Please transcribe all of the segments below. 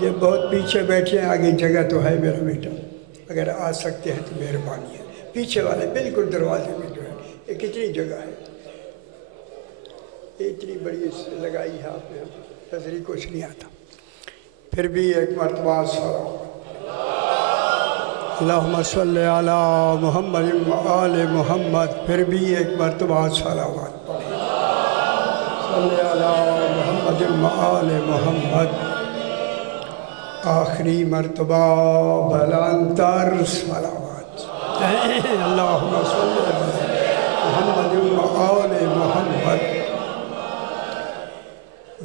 یہ بہت پیچھے بیٹھے ہیں، آگے جگہ تو ہے میرا بیٹا، اگر آ سکتے ہیں تو مہربانی ہے۔ پیچھے والے بالکل دروازے میں جو ہے، یہ کتنی جگہ ہے، یہ اتنی بڑی لگائی ہے آپ نے، نظری کچھ نہیں آتا۔ پھر بھی ایک مرتبہ صلوات، اللہم صلی علی محمد و آل محمد، پھر بھی ایک مرتبہ صلوات پڑھیں، صلی علی محمد و آل محمد، آخری مرتبہ بلند تر صلوات، اللہم صلی علی محمد و آل محمد۔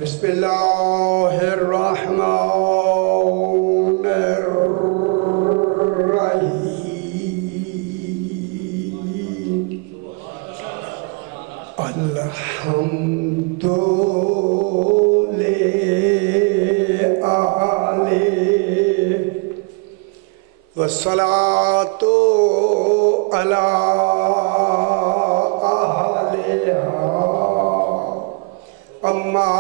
بسم اللہ الرحمن الرحیم، الحمد والصلاة على أهلها أما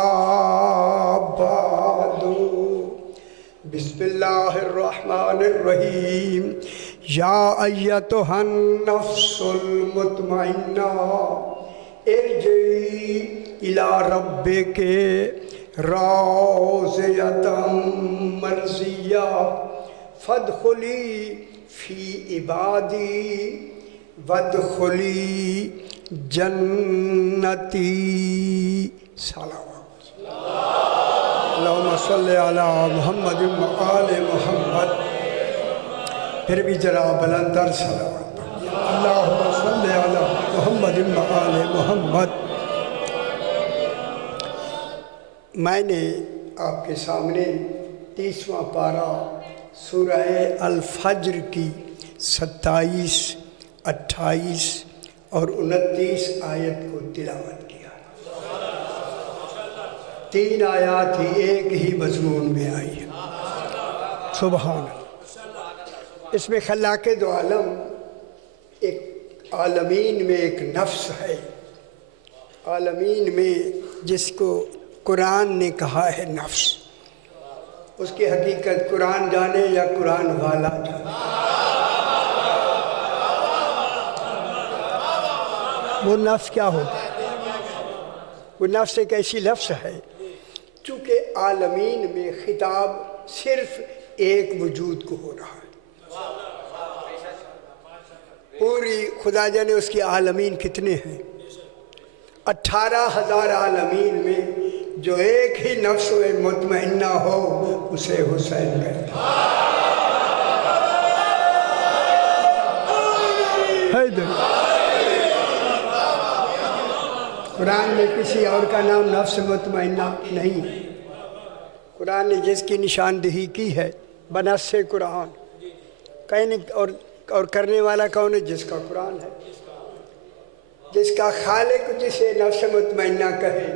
بعد، بسم الله الرحمن الرحيم، يا أيتها النفس المطمئنة ارجعي إلى ربك راضية مرضية فادخلی فی عبادی وادخلی جنتی۔ صلوات، اللہم صلی علی محمد و آل محمد، پھر بھی ذرا بلندر صلوات، اللہم صلی علی محمد و آل محمد۔ میں نے آپ کے سامنے 30واں پارہ سورہ الفجر کی 27، 28 اور 29 آیت کو تلاوت کیا۔ 3 آیات ہی ایک ہی مضمون میں آئی ہے، سبحان اللہ۔ اس میں خلاق دو عالم، ایک عالمین میں ایک نفس ہے، عالمین میں جس کو قرآن نے کہا ہے نفس، اس کی حقیقت قرآن جانے یا قرآن والا جانے، وہ نفس کیا ہوگا؟ وہ نفس ایک ایسی لفظ ہے، چونکہ عالمین میں خطاب صرف ایک وجود کو ہو رہا ہے، پوری خدا جانے اس کی عالمین کتنے ہیں، 18,000 عالمین میں جو ایک ہی نفس مطمئنہ ہو اسے حسین کہتے ہیں۔ قرآن میں کسی اور کا نام نفس مطمئنہ نہیں ہے، قرآن نے جس کی نشاندہی کی ہے بنص قرآن، کہنے اور کرنے والا کون ہے؟ جس کا قرآن ہے، جس کا خالق جسے نفس مطمئنہ کہے،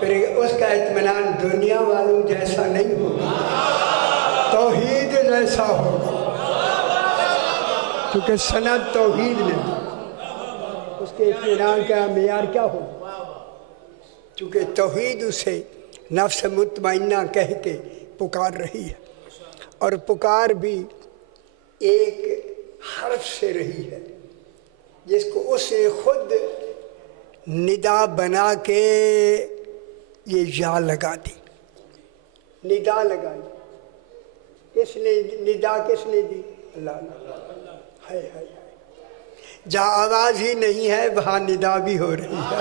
پھر اس کا اطمینان دنیا والوں جیسا نہیں ہوگا، توحید جیسا ہوگا، کیونکہ سند توحید نے، اس کے اطمینان کا معیار کیا ہوگا؟ کیونکہ توحید اسے نفس مطمئنہ کہہ کے پکار رہی ہے، اور پکار بھی ایک حرف سے رہی ہے، جس کو اس نے خود ندا بنا کے یہ یا لگا دی، ندا لگائی۔ کس نے ندا کس نے دی؟ اللہ نے۔ ہے جہاں آواز ہی نہیں ہے وہاں ندا بھی ہو رہی ہے،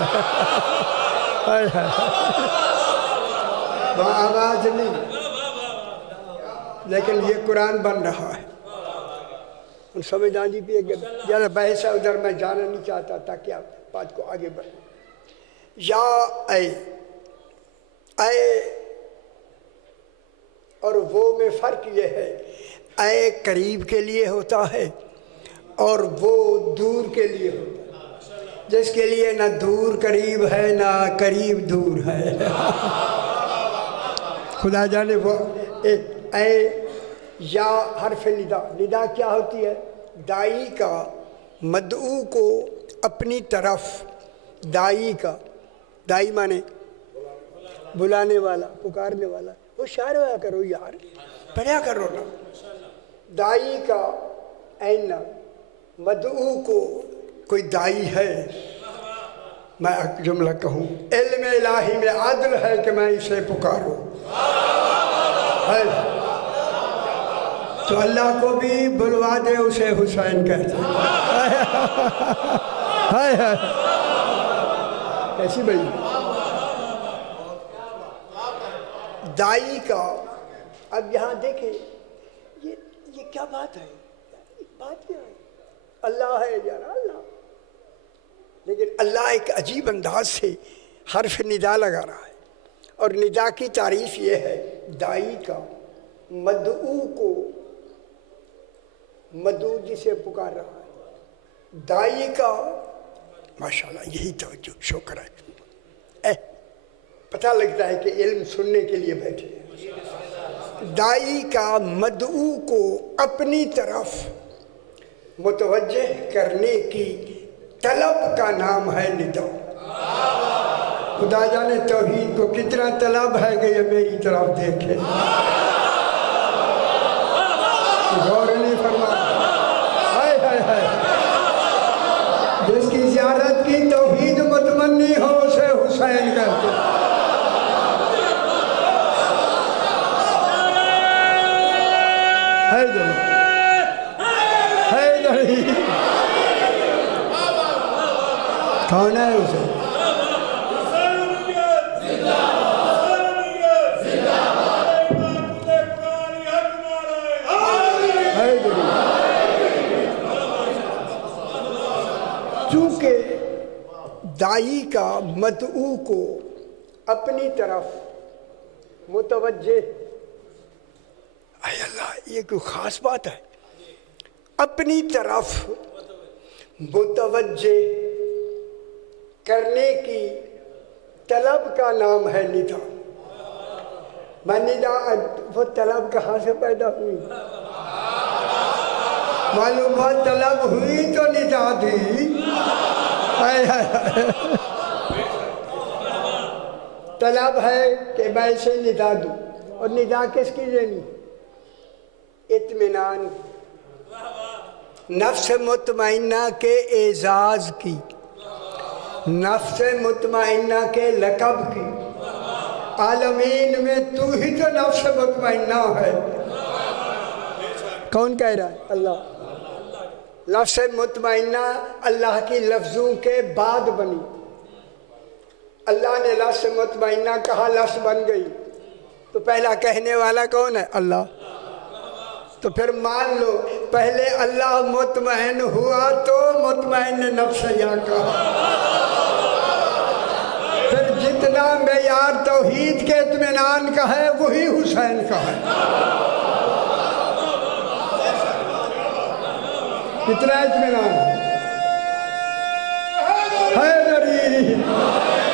وہاں آواز نہیں، لیکن یہ قرآن بن رہا ہے۔ ان سمجھدان جی بھی زیادہ بحث ہے ادھر، میں جانا نہیں چاہتا تاکہ آپ بات کو آگے بڑھیں۔ یا اے اور وہ میں فرق یہ ہے، اے قریب کے لیے ہوتا ہے اور وہ دور کے لیے ہوتا ہے، جس کے لیے نہ دور قریب ہے نہ قریب دور ہے، خدا جانے وہ اے یا حرف ندا۔ ندا کیا ہوتی ہے؟ دائی کا مدعو کو اپنی طرف، دائی کا، دائی مانے بلانے والا، پکارنے والا، ہوشیار ہوا کرو یار، پڑھا کرو نا۔ دائی کا آئینہ، مدعو کو کوئی دائی ہے؟ میں ایک جملہ کہوں، علم الہی میں عدل ہے کہ میں اسے پکاروں، ہے تو اللہ کو بھی بلوا دے، اسے حسین کہتے ہیں۔ کیسی بھائی دائی کا؟ اب یہاں دیکھیں یہ کیا بات ہے، بات کیا ہے؟ اللہ ہے یار، اللہ، لیکن اللہ ایک عجیب انداز سے حرف ندا لگا رہا ہے، اور ندا کی تعریف یہ ہے، دائی کا مدعو کو، مدعو جسے پکار رہا ہے، دائی کا، ماشاءاللہ یہی توجہ، شکر ہے، پتہ لگتا ہے کہ علم سننے کے لیے بیٹھے ہیں۔ دائی کا مدعو کو اپنی طرف متوجہ کرنے کی طلب کا نام ہے ندا۔ خدا جانے توحید کو کتنا طلب ہے کہ یہ میری طرف دیکھے، غور نہیں فرمایا، ہائے ہائے ہائے، جس کی زیارت کی توحید متمنی ہو اسے حسین کہتے ہیں۔ کون ہے اسے؟ چونکہ دائی کا مدعو کو اپنی طرف متوجہ، اے اللہ یہ کوئی خاص بات ہے، اپنی طرف متوجہ کرنے کی طلب کا نام ہے ندا۔ میں ندا، وہ طلب کہاں سے پیدا ہوئی؟ معلوم ہوا طلب ہوئی تو ندا تھی۔ طلب ہے کہ میں اسے ندا دوں، اور ندا کس کی دینی؟ اطمینان، نفس مطمئنہ کے اعزاز کی، نفس مطمئنہ کے لقب کی۔ عالمین میں تو ہی تو نفس مطمئنہ ہے۔ کون کہہ رہا ہے؟ اللہ۔ نفس مطمئنہ اللہ کی لفظوں کے بعد بنی، اللہ نے لفظ مطمئنہ کہا، لفظ بن گئی، تو پہلا کہنے والا کون ہے؟ اللہ۔ تو پھر مان لو پہلے اللہ مطمئن ہوا تو مطمئن نفس یا کہا، پھر جتنا معیار توحید کے اطمینان کا ہے وہی حسین کا ہے۔ کتنا اطمینان حیدری،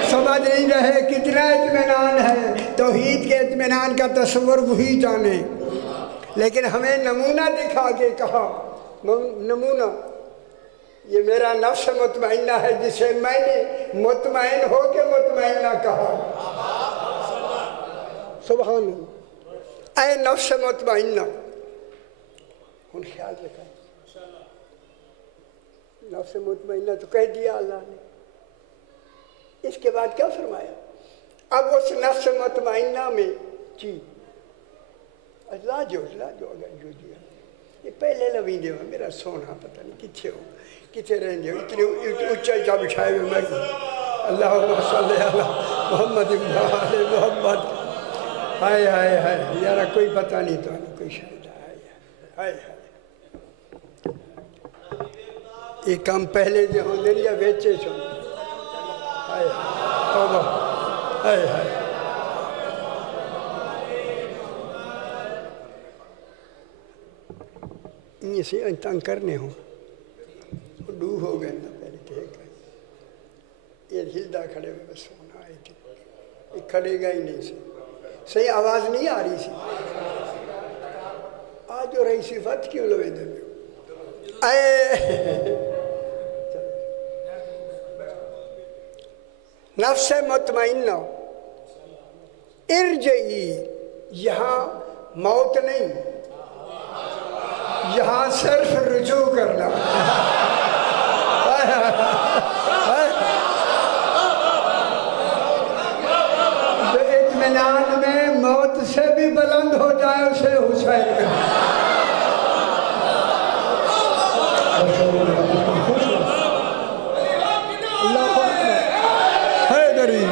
سمجھ نہیں رہے کتنا اطمینان ہے؟ توحید کے اطمینان کا تصور وہی جانے، لیکن ہمیں نمونہ دکھا کے کہا، نمونہ یہ میرا نفس مطمئنہ ہے جسے میں نے مطمئن ہو کے مطمئنہ کہا۔ سبحان اللہ، اے نفس مطمئنہ، ان خیال رکھا، نفس مطمئنہ تو کہہ دیا اللہ نے، اس کے بعد کیا فرمایا؟ اب اس نفس مطمئنہ میں جی اللہ جو اگر جو دیا، یہ پہلے لویں دے میرا سونا پتہ نہیں کتھے ہو، کتھے رہیں دے، اتنے اچھا جا بچھائے ہوئے میں اللہم صلی علی محمد علی محمد، ہائے ہائے ہائے یارا کوئی پتہ نہیں تو کوئی شاید ہائے ہائے یہ کام پہلے جو ہوں دنیا بیچے چھو، ہائے توبہ، ہائے ہائے یہ سے انتان کرنے ہوں ڈو ہو گئے نا پہلے ٹھیک ہے، یہ ہلدا کھڑے ہوئے بس ہونا آئے تھے، یہ کھڑے گا ہی نہیں سے صحیح آواز نہیں آ رہی سی، آج ہو رہی صفت کیوں لوے دے نفس مطمئنہ ارجعی، یہاں موت نہیں، یہاں صرف رجوع کرنا۔ جو اطمینان میں موت سے بھی بلند ہو جائے اسے حسین کہتے ہیں۔ اللہ اکبر، حیدری،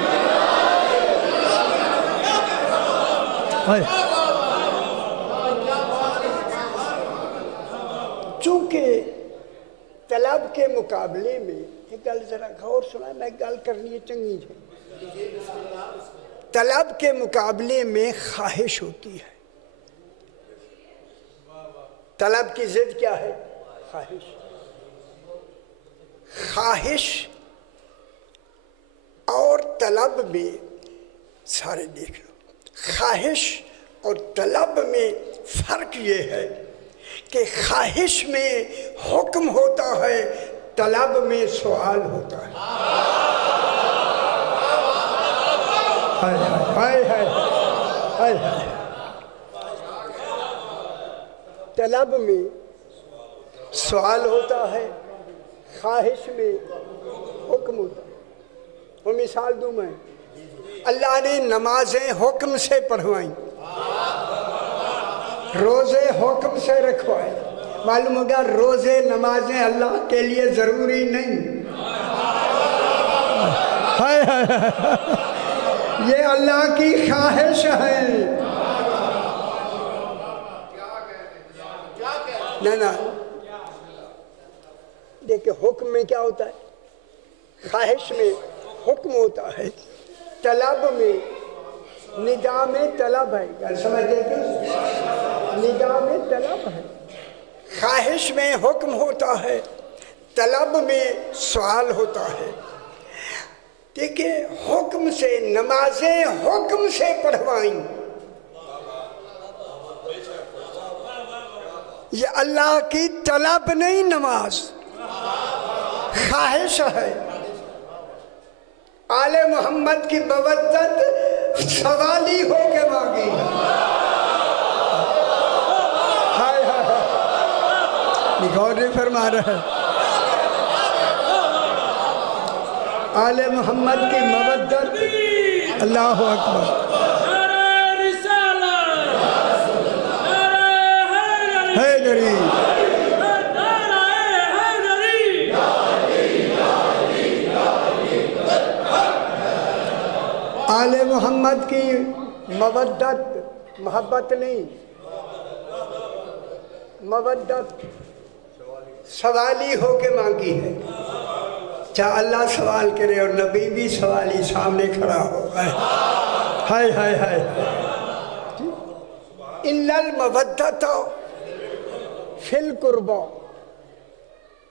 چونکہ طلب کے مقابلے میں ایک گل ذرا غور سنا، میں گل کرنی ہے چنگی ہے۔ طلب کے مقابلے میں خواہش ہوتی ہے۔ طلب کی ضد کیا ہے؟ خواہش۔ خواہش اور طلب میں سارے دیکھ لو، خواہش اور طلب میں فرق یہ ہے کہ خواہش میں حکم ہوتا ہے، طلب میں سوال ہوتا ہے۔ ہائے ہائے ہائے ہائے۔ طلب میں سوال ہوتا ہے، خواہش میں حکم ہوتا ہے۔ اور مثال دوں میں، اللہ نے نمازیں حکم سے پڑھوائیں، روزے حکم سے رکھوائے۔ معلوم ہوگا روزے نمازیں اللہ کے لیے ضروری نہیں، یہ اللہ کی خواہش ہے۔ نہ دیکھیں، حکم میں کیا ہوتا ہے؟ خواہش میں حکم ہوتا ہے، طلب میں ندا میں طلب ہے۔ کیا سمجھتے ہیں؟ ندا میں طلب ہے۔ خواہش میں حکم ہوتا ہے، طلب میں سوال ہوتا ہے۔ دیکھیں، حکم سے نمازیں حکم سے پڑھوائیں، یہ اللہ کی طلب نہیں، نماز خواہش ہے۔ آل محمد کی مودت سوالی ہو کے مانگی ہے۔ ہائے ہائے، غور نہیں فرما رہا ہے۔ آل محمد کی مودت، اللہ اکبر، حیدری، آل محمد کی مودت، محبت نہیں، مودت سوالی ہو کے مانگی ہے۔ چاہے اللہ سوال کرے اور نبی بھی سوالی سامنے کھڑا ہو۔ ہائے ہائے ہائے۔ اِلَّا الْمَوَدَّةَ فِي الْقُرْبَى،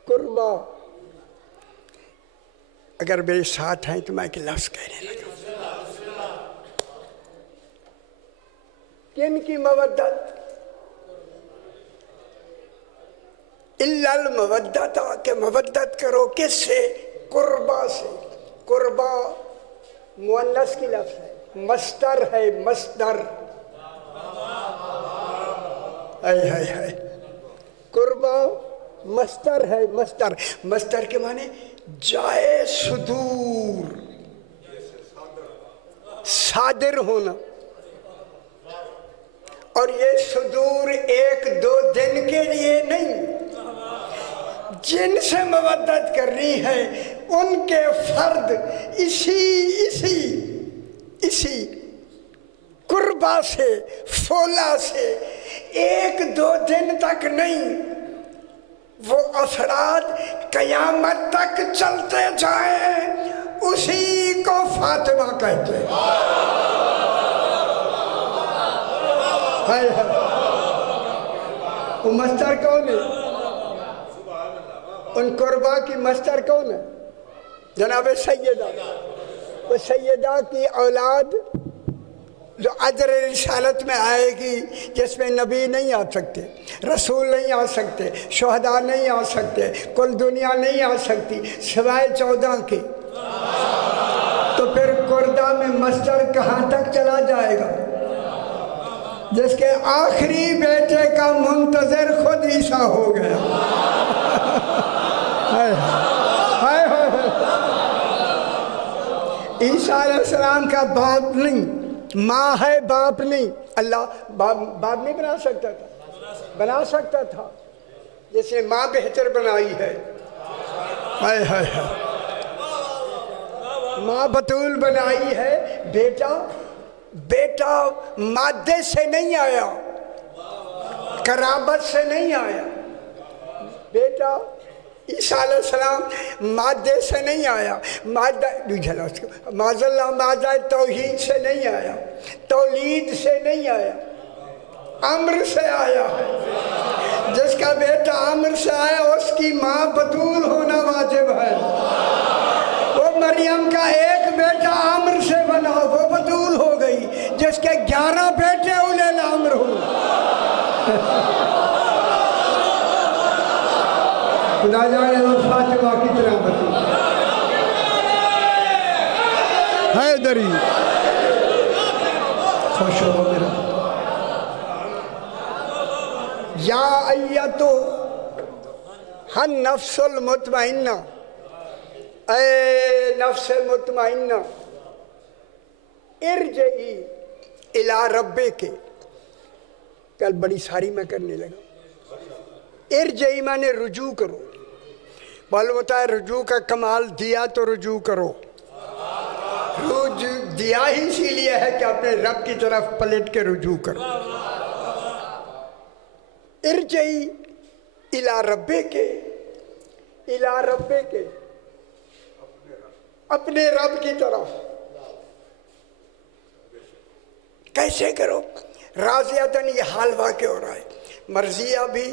قربا۔ اگر میرے ساتھ ہیں تو میں ایک لفظ کہنے لگا، کن کی مودت؟ اِلَّا الْمَوَدَّةَ، کہ مودت کرو کس سے؟ قربا سے۔ قربا مؤنث کی لفظ ہے، مصدر ہے، مصدر۔ ہائے ہائے ہائے، قربا مصدر ہے، مصدر۔ مصدر کے معنی جائے صدور، صادر ہونا۔ اور یہ صدور ایک دو دن کے لیے نہیں، جن سے مودت کرنی ہے ان کے فرد اسی قربا سے، فولا سے ایک دو دن تک نہیں، وہ افراد قیامت تک چلتے جائیں، اسی کو فاطمہ کہتے ہیں۔ وہ مصدر کون ہے؟ ان قربا کی مصدر کون ہے؟ جناب سیدہ۔ وہ سیدہ کی اولاد جو اجر رسالت میں آئے گی، جس میں نبی نہیں آ سکتے، رسول نہیں آ سکتے، شہداء نہیں آ سکتے، کل دنیا نہیں آ سکتی سوائے 14 کے، تو پھر قربا میں مصدر کہاں تک چلا جائے گا؟ جس کے آخری بیٹے کا منتظر خود عیسیٰ ہو گیا. عیسیٰ علیہ السلام کا باپ نہیں، ماں ہے، باپ نہیں. اللہ باپ نہیں بنا سکتا تھا؟ بنا سکتا تھا، جس نے ماں بہتر بنائی ہے. ماں بطول بنائی ہے. بیٹا مادے سے نہیں آیا، قرابت سے نہیں آیا. بیٹا عیسیٰ علیہ السلام مادے سے نہیں آیا، معاذ اللہ مادہ توحید سے نہیں آیا، تولید سے نہیں آیا، امر سے آیا ہے. جس کا بیٹا امر سے آیا اس کی ماں بطول ہونا واجب ہے. وہ مریم کا ایک بیٹا امر سے بنا، وہ بطول ہو گئی. جس کے 11 بیٹے اولے الامر ہو. خدا جانے وہ فاطمہ کتنا بطول ہے. دری خوش ہو میرا. یا ایتو ہن نفس المطمئنہ، اے نفس مطمئنہ، ارجعی الی ربک. کل بڑی ساری میں کرنے لگا. ارجعی مانے رجوع کرو. معلوم ہوتا ہے رجوع کا کمال دیا تو رجوع کرو. رجوع دیا ہی اسی لیے ہے کہ اپنے رب کی طرف پلٹ کے رجوع کرو. ارجعی الی ربک، الی ربک، اپنے رب کی طرف. کیسے کرو؟ راضیتاً، یہ حال واقع ہو رہا ہے. مرضیہ بھی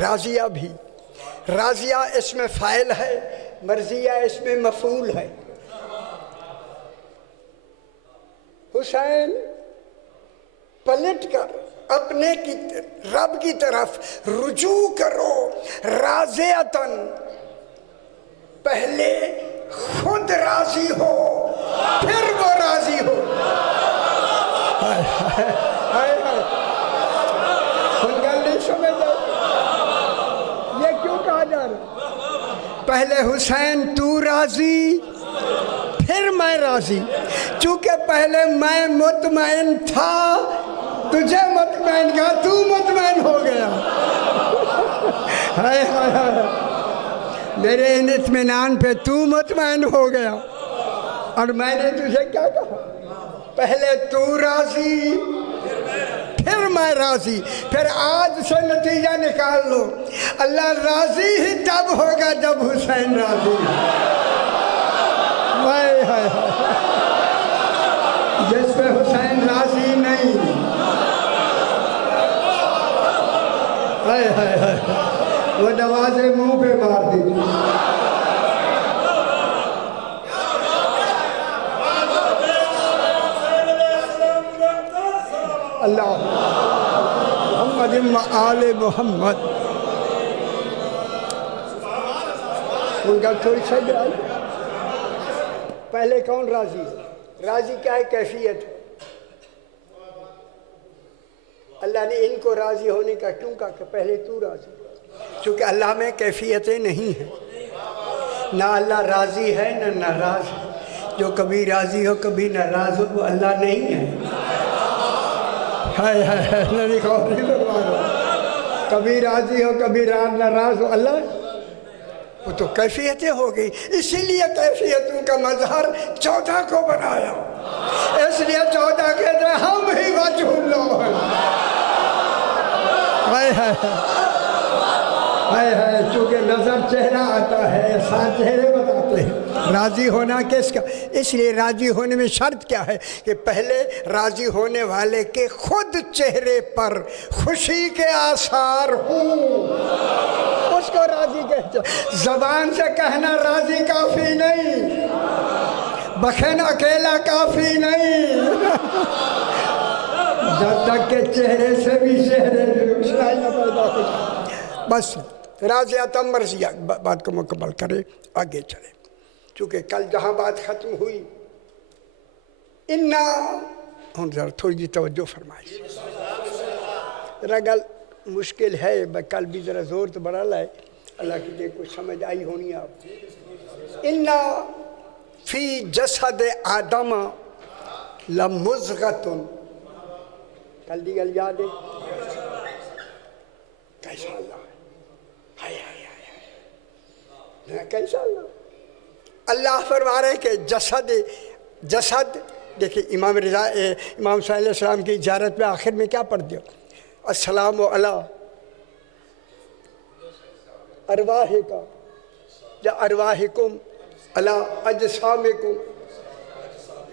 راضیہ بھی. راضیہ اس میں فاعل ہے، مرضیہ اس میں مفعول ہے. حسین پلٹ کر اپنے رب کی طرف رجوع کرو. راضیتاً، پہلے خود راضی ہو پھر وہ راضی ہو. گل نہیں سمجھ آئی؟ یہ کیوں کہا جا رہا؟ پہلے حسین تو راضی پھر میں راضی. چونکہ پہلے میں مطمئن تھا، تجھے مطمئن کیا، تو مطمئن ہو گیا. میرے ان اطمینان پہ تو مطمئن ہو گیا. اور میں نے تجھے کیا کہا؟ پہلے تو راضی پھر میں راضی. پھر آج سے نتیجہ نکال لو، اللہ راضی ہی تب ہوگا جب حسین راضی. جس پہ حسین راضی نہیں، وہ نوازے منہ پہ مار دیجیے. اللہ محمد و آل محمد. ان کا تھوڑی سب آئی. پہلے کون راضی ہے؟ راضی کیا ہے؟ کیفیت. اللہ نے ان کو راضی ہونے کا کیوں کہا کہ پہلے تو راضی؟ چونکہ اللہ میں کیفیتیں نہیں ہیں. نہ اللہ راضی ہے نہ ناراض ہے. جو کبھی راضی ہو کبھی ناراض ہو وہ اللہ نہیں ہے. کبھی راضی ہو کبھی ناراض ہو اللہ. وہ تو کیفیتیں ہو گئی. اسی لیے کیفیتوں کا مظہر 14 کو بنایا. اس لیے 14 کہتے ہیں ہم ہی وجہ اللہ ہیں. چونکہ نظر چہرہ آتا ہے، سات چہرے بتاتے ہیں. راضی ہونا کس کا؟ اس لیے راضی ہونے میں شرط کیا ہے کہ پہلے راضی ہونے والے کے خود چہرے پر خوشی کے آثار ہوں، اس کو راضی کہتے ہیں. زبان سے کہنا راضی کافی نہیں، بخن اکیلا کافی نہیں، جب تک کہ چہرے سے بھی چہرے روشنائی نہ پیدا ہو جائے. بس راضیہ مرضیہ بات کو مکمل کرے، آگے چلے. چونکہ کل جہاں بات ختم ہوئی انا ہوں ذرا تھوڑی جی توجہ فرمائیے، ذرا گل مشکل ہے، میں کل بھی ذرا زور تو بڑا لائے، اللہ کی دے کچھ سمجھ آئی ہونی آپ۔ انا فی جسد آدم لمضغۃ، کل دی گل یاد ہے؟ کیسا اللہ ہے، ہائے ہائے ہائے، کیسا اللہ، اللہ فرما رہے کہ جسد دیکھیں، امام رضا امام صلی اللہ علیہ وسلم کی زیارت میں آخر میں کیا پڑھ دیا؟ السلام علی ارواحکا یا ارواحکم علی اجسامکم،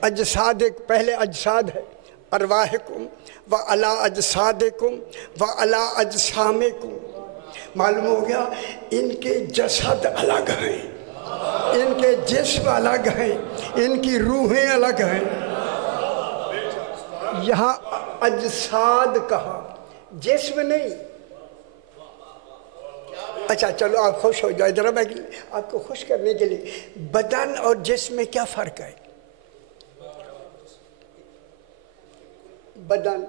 اجسادک پہلے اجساد ہے، ارواحکم و علی اجسادکم و علی اجسامکم، معلوم ہو گیا ان کے جسد الگ ہیں، ان کے جسم الگ ہیں، ان کی روحیں الگ ہیں۔ یہاں اجساد کہا، جسم نہیں۔ اچھا چلو آپ خوش ہو جائے، ذرا میں آپ کو خوش کرنے کے لیے، بدن اور جسم میں کیا فرق ہے؟ بدن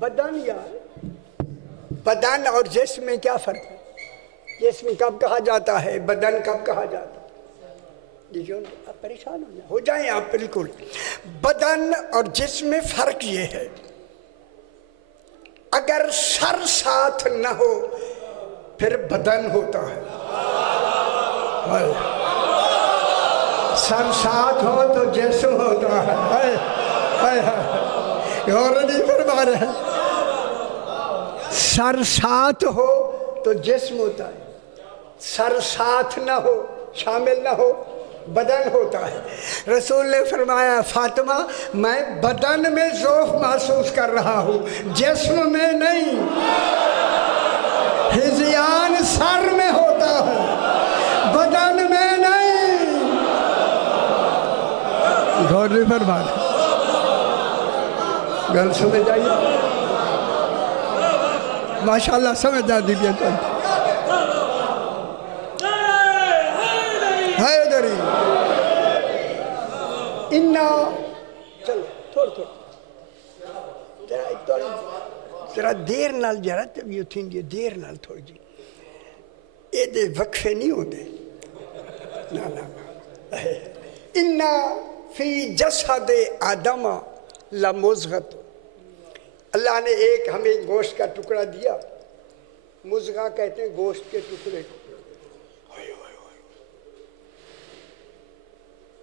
بدن یار، بدن اور جسم میں کیا فرق ہے؟ جسم کب کہا جاتا ہے، بدن کب کہا جاتا ہے؟ آپ پریشان ہو جائیں آپ بالکل۔ بدن اور جسم میں فرق یہ ہے، اگر سر ساتھ نہ ہو پھر بدن ہوتا ہے، سر ساتھ ہو تو جسم ہوتا ہے۔ غور نہیں فرما رہے، سر ساتھ ہو تو جسم ہوتا ہے، سر ساتھ نہ ہو، شامل نہ ہو، بدن ہوتا ہے۔ رسول نے فرمایا فاطمہ میں بدن میں ذوف محسوس کر رہا ہوں، جسم میں نہیں، ہذیان سر میں ہوتا ہے، بدن میں نہیں۔ غور نہیں فرما رہے، گل سمجھ آئیے؟ ماشاءاللہ سمجھ آ دی بھی ہے ادھر ہی۔ انا چلو تھوڑا ذرا دیر نال ذرا یہ تھیں گے، دیر نال تھوڑی جی، یہ دے وقفے نہیں ہوتے، نا انا فی جسد آدم لمضغۃ، اللہ نے ایک ہمیں گوشت کا ٹکڑا دیا، مضغہ کہتے ہیں گوشت کے ٹکڑے کو،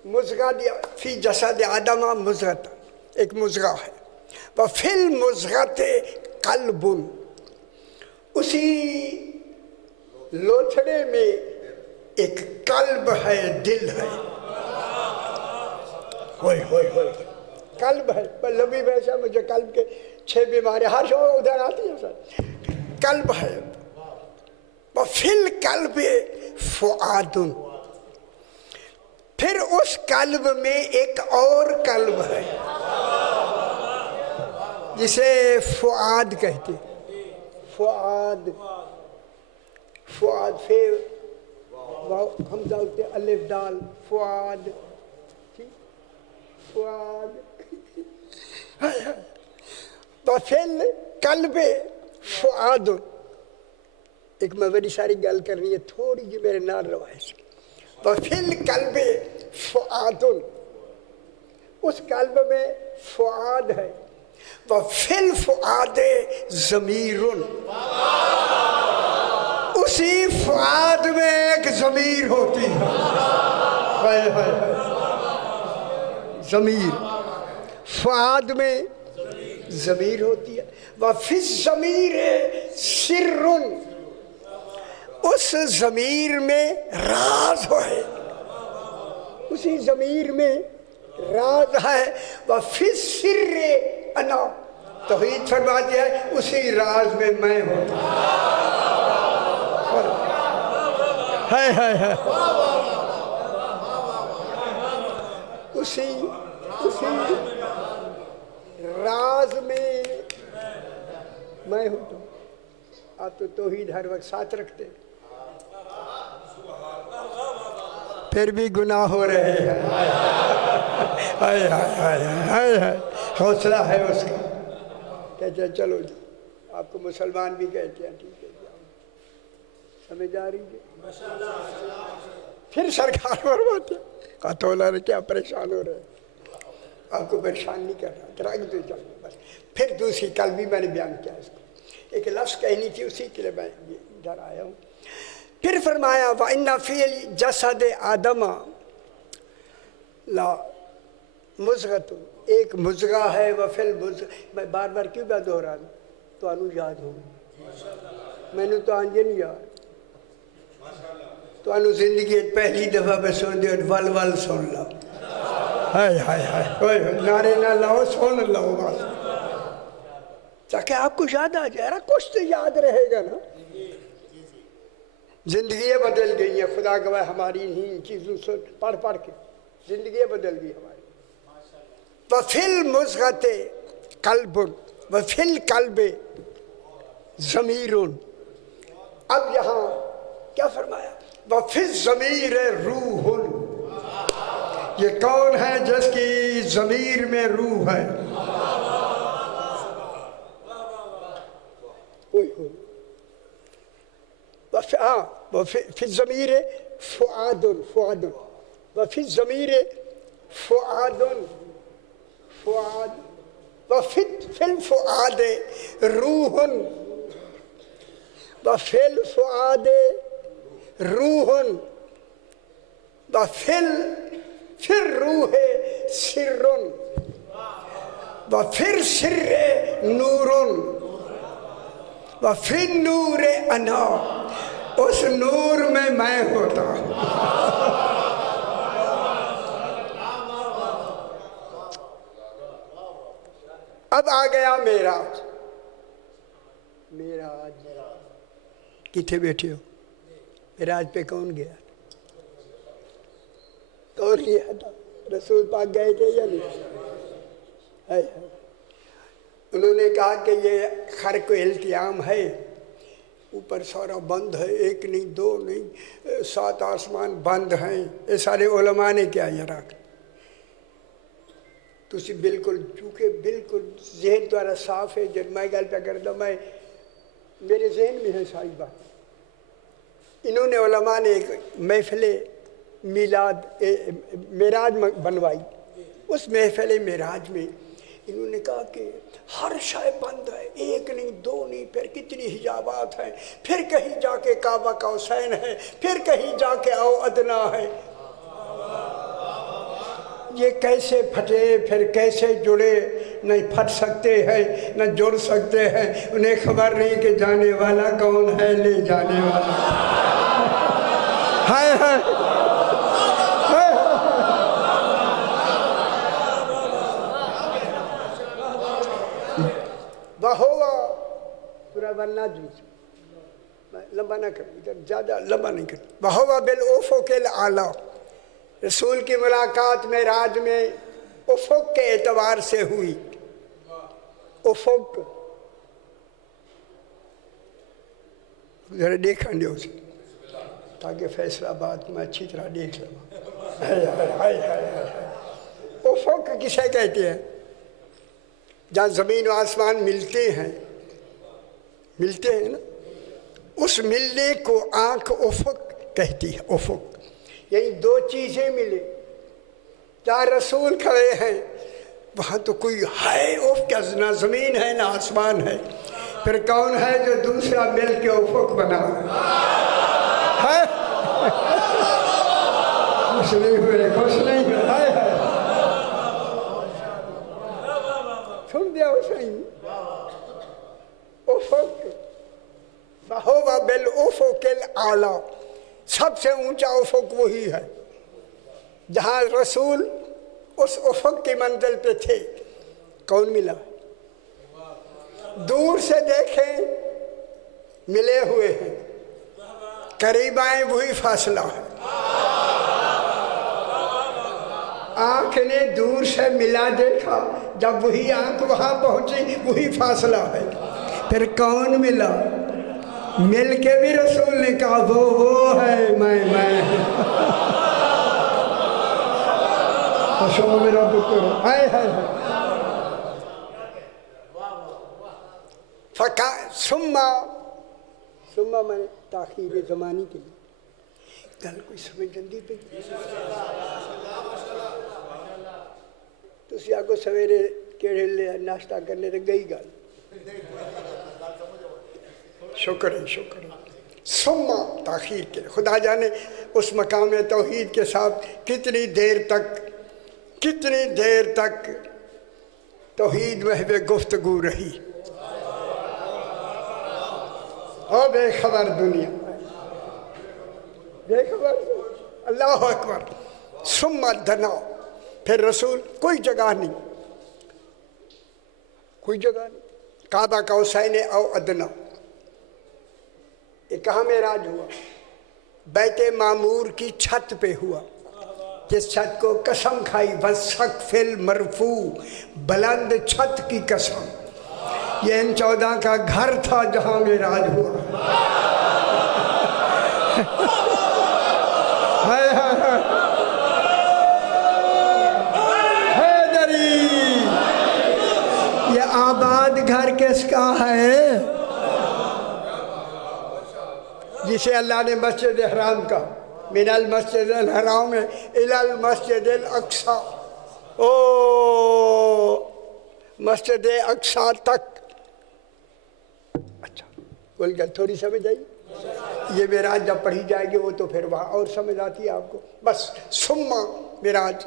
مضغہ دیا، فی جسد آدم مضغۃ، ایک مضغہ ہے، وفی المضغۃ قلب، اسی لوتھڑے میں ایک قلب ہے، دل ہے، ہوئے ہوئے ہوئے قلب ہے، پر لمبی بحث ہے، مجھے قلب کے 6 بیماریاں ہر شعور ادھر آتی ہیں سر، قلب ہے، وفی القلب فؤاد، پھر اس قلب میں ایک اور قلب ہے جسے فؤاد کہتے ہیں، فؤاد، فؤاد پھر حمزہ ہوتے الف دال، فؤاد، فؤاد، وفل قلب فؤاد، ایک میں بڑی ساری گل کرنی ہے، تھوڑی جی میرے نال روایت، وفل قلب فؤاد، اس قلب میں فؤاد ہے، وفی الفؤاد ضمیر، اسی فؤاد میں ایک ضمیر ہوتی ہے، ضمیر، فؤاد میں ضمیر ہوتی ہے، وفی الضمیر سر، اس ضمیر میں راز ہے، اسی ضمیر میں راز ہے، وفی السر انا، توحید فرماتی ہے اسی راز میں میں ہوتا ہے، اسی راز میں میں ہوتا ہوں۔ آپ تو توحید ہر وقت ساتھ رکھتے ہیں، پھر بھی گناہ ہو رہے ہیں، ہائے ہائے ہائے ہائے ہائے، حوصلہ ہے اس کا، کہتے ہیں چلو جی، آپ کو مسلمان بھی کہتے ہیں ٹھیک ہے جاؤ، سمجھ آ رہی ہے؟ پھر سرکار فرماتے ہیں قاتولہ نے کیا پریشان ہو رہے ہیں، آپ کو پریشان نہیں کر رہا، درائگ تو چلو بس۔ پھر دوسری کل بھی میں نے بیان کیا اس کو، ایک لفظ کہنی تھی اسی کے لیے میں ادھر آیا ہوں۔ پھر فرمایا وَإِنَّ فِي الْجَسَدِ آدَمَ لا مزغۃ، ایک مزغہ ہے، وفی المزغہ، میں بار بار کیوں بات ہو رہا ہوں، تو انو یاد ہو میں نے تو آنجے نہیں یاد، تو انو زندگی پہلی دفعہ میں سن دے ول ول سن لو، ہائے ہائے ہائے، نعرے نہ لاؤ، سن لو بس، تاکہ آپ کو یاد آ جائے، کچھ تو یاد رہے گا نا۔ زندگیاں بدل گئی ہیں، خدا گواہ ہماری انہی چیزوں سے پڑھ پڑھ کے زندگیاں بدل گئی ہماری۔ وَفِي الْمُزْغَةِ قَلْبٌ وَفِي الْقَلْبِ ضَمِيرٌ، اب یہاں کیا فرمایا؟ وَفِي الضَّمِيرِ رُوحٌ، یہ کون ہے جس کی ضمیر میں روح ہے؟ وفی الضمیر فؤاد، فؤاد، وفی الضمیر فؤاد، فؤاد، وفی الفؤاد روح، وفی الفؤاد روح، وفی الروح سر، وفی السر نور، وفی النور انا، اس نور میں ہوتا ہوں۔ اب آ گیا معراج، معراج کتنے بیٹھے ہو؟ معراج پہ کون گیا تھا؟ کون گیا تھا؟ رسول پاک گئے تھے یا نہیں؟ انہوں نے کہا کہ یہ خرق و التیام ہے، اوپر سارا بند ہے، ایک نہیں دو نہیں 7 آسمان بند ہیں، یہ سارے علماء نے کیا یہ رکھ، تسی بالکل چونکہ بالکل ذہن تمہارا صاف ہے، جب میں گل پہ کرتا میں میرے ذہن میں ہے ساری بات۔ انہوں نے علماء نے ایک محفل میلاد معراج بنوائی، اس محفل معراج میں انہوں نے کہا کہ ہر شے بند ہے، ایک نہیں دو نہیں، پھر کتنی حجابات ہیں، پھر کہیں جا کے کعبہ کا حسین ہے، پھر کہیں جا کے او ادنا ہے، یہ کیسے پھٹے پھر کیسے جڑے، نہیں پھٹ سکتے ہیں نہ جڑ سکتے ہیں، انہیں خبر نہیں کہ جانے والا کون ہے، لے جانے والا ہائے ہائے وَهُوَ سورہ والنجم، میں لمبا نہ کروں، زیادہ لمبا نہیں کروں۔ وَهُوَ بِالْأُفُقِ الْأَعْلَىٰ، رسول کی ملاقات معراج میں افق کے اعتبار سے ہوئی، افق ذرا دیکھا نہیں اسے تاکہ فیصلہ بات میں اچھی طرح دیکھ لوں۔ افق کسے کہتے ہیں؟ جہاں زمین و آسمان ملتے ہیں نا، اس ملنے کو آنکھ افق کہتی ہے، افق، یعنی دو چیزیں ملے، جہاں رسول کھڑے ہیں وہاں تو کوئی ہے افق، نہ زمین ہے نہ آسمان ہے، پھر کون ہے جو دوسرا مل کے افق بنا ہے؟ خوش نہیں ہوئے، خوش نہیں ہوئے، ہائے ہائے سن دیا حسین، افق، فَهُوَ بِالْأُفُقِ الْأَعْلَىٰ، سب سے اونچا افق وہی ہے، جہاں رسول اس افق کی منزل پہ تھے۔ کون ملا؟ دور سے دیکھیں ملے ہوئے ہیں، قریب آئیں وہی فاصلہ ہے، آنکھ نے دور سے ملا دیکھا، جب وہی آنکھ وہاں پہنچی وہی فاصلہ ہے، پھر کون ملا؟ مل کے بھی رسول نے کہا وہ ہے، میں خوش ہو میرا پتر ہائے ہائے ہائے ثم میں تاخیر زمانی کے لیے گل کوئی سمجھ جندی پہ تسی آگو سویرے کیڑے لے ناشتہ کرنے تے گئی گل شکر ہے ثم تاخیر کے لیے خدا جانے اس مقام توحید کے ساتھ کتنی دیر تک توحید محو گفتگو رہی او بے خبر دنیا بے خبر اللہ اکبر ثم دنا پھر رسول کوئی جگہ نہیں کعبہ قوسین او ادنا یہ کہاں معراج ہوا بیت معمور کی چھت پہ ہوا جس چھت کو قسم کھائی والسقف المرفوع بلند چھت کی قسم یہ ان 14 کا گھر تھا جہاں معراج ہوا حیدری یہ آباد گھر کس کا ہے جسے اللہ نے مسجد احرام کا من المسجد الحرام الی المسجد الاقصی او مسجد اقصی تک اچھا بول گیا تھوڑی سمجھ آئی یہ معراج جب پڑھی جائے گی وہ تو پھر وہاں اور سمجھ آتی ہے آپ کو بس ثم معراج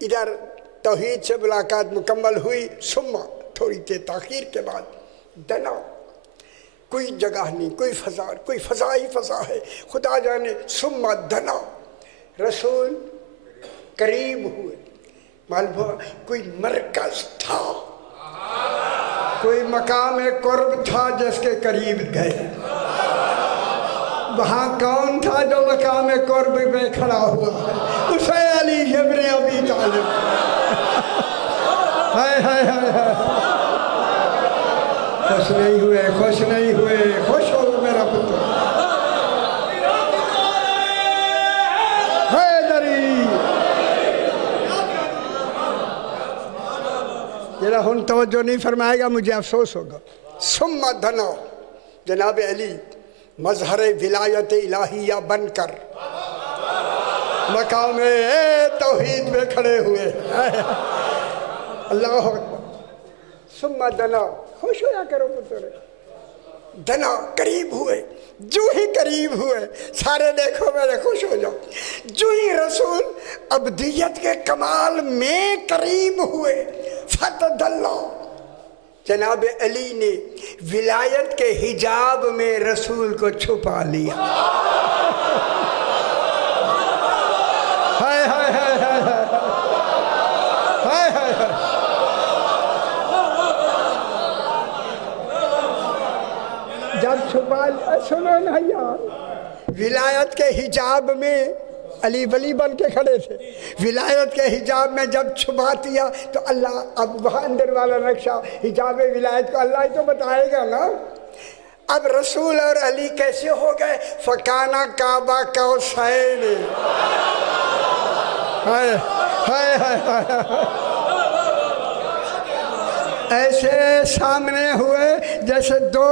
ادھر توحید سے ملاقات مکمل ہوئی ثم تھوڑی دیر تاخیر کے بعد دنا کوئی جگہ نہیں کوئی فضا ہی فضا ہے خدا جانے ثم دنا رسول قریب ہوئے معلوم کوئی مرکز تھا کوئی مقام قرب تھا جس کے قریب گئے وہاں کون تھا جو مقام قرب پہ کھڑا ہوا ہے اسے علی ابن ابی طالب ہائے ہائے ہائے ہائے خوش نہیں ہوئے خوش ہو میرا پتر حیدری ذرا ہن توجہ نہیں فرمائے گا مجھے افسوس ہوگا ثم دنا جناب علی مظہر ولایت الہیہ بن کر مقام توحید میں کھڑے ہوئے اللہ اکبر ثم دنا خوش ہویا کرو پتر دنا قریب ہوئے جو ہی قریب ہوئے سارے دیکھو میرے خوش ہو جاؤ جو ہی رسول عبدیت کے کمال میں قریب ہوئے فتدلا جناب علی نے ولایت کے حجاب میں رسول کو چھپا لیا ہائے ہائے ہائے ہائے ہائے ہائے ہائے جب چھپا سنو نا یار ولایت کے حجاب میں علی ولی بن کے کھڑے تھے ولایت کے حجاب میں جب چھپا دیا تو اللہ اب وہاں اندر والا نقشہ حجاب ولایت کو اللہ ہی تو بتائے گا نا اب رسول اور علی کیسے ہو گئے فکانا کعبہ قوسین ہائے ہائے ہائے ایسے سامنے ہوئے جیسے دو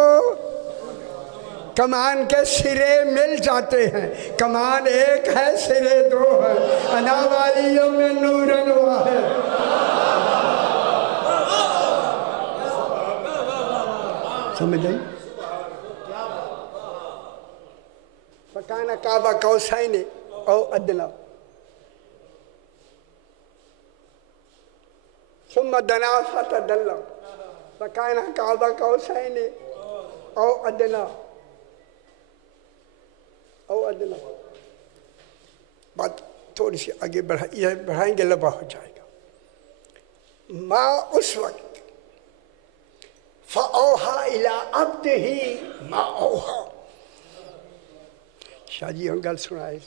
کمان کے سرے مل جاتے ہیں کمان ایک ہے سرے دو ہے انا والیوں میں نور واحد سمجھ آئی فکان کعبہ قوسین او ادنا ثم دنا فتدلا فکان کعبہ قوسین او ادنا او ادنا بات تھوڑی سی آگے بڑھائیں گے لمبا ہو جائے گا ما اس وقت فَأَوْحَا إِلَىٰ عَبْدِهِ مَا أَوْحَا شاہ جی ہم گل سنائے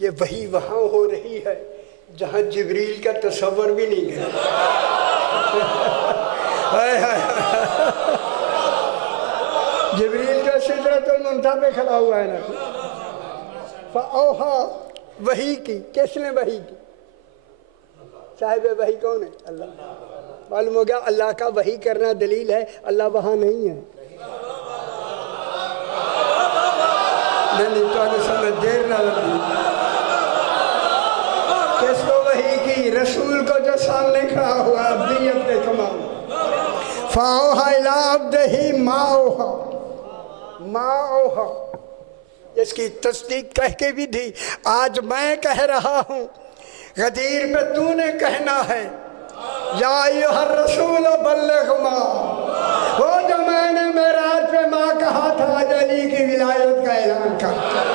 یہ وہی وہاں ہو رہی ہے جہاں جبریل کا تصور بھی نہیں گیا جبریل جو سدرۃ المنتہا پہ کھڑا ہوا ہے نا فَأَوْحَا وحی کی کس نے وحی کی صاحب وحی کون ہے؟ اللہ۔ معلوم ہو گیا اللہ کا وحی کرنا دلیل ہے، اللہ وہاں نہیں ہے۔ نہیں تو سمجھ دیر نہ لگی۔ کس کو وحی کی؟ رسول کو جو سامنے کھڑا ہوا ابدیت کے کمال۔ فَأَوْحَىٰ إِلَىٰ عَبْدِهِ مَا أَوْحَىٰ، ما اوحا، اس کی تصدیق کہہ کے بھی دی۔ آج میں کہہ رہا ہوں، غدیر پہ تو نے کہنا ہے یا ایھا الرسول بلغ ما، وہ جو میں نے معراج پہ ماں کہا تھا آج علی کی ولایت کا اعلان کر۔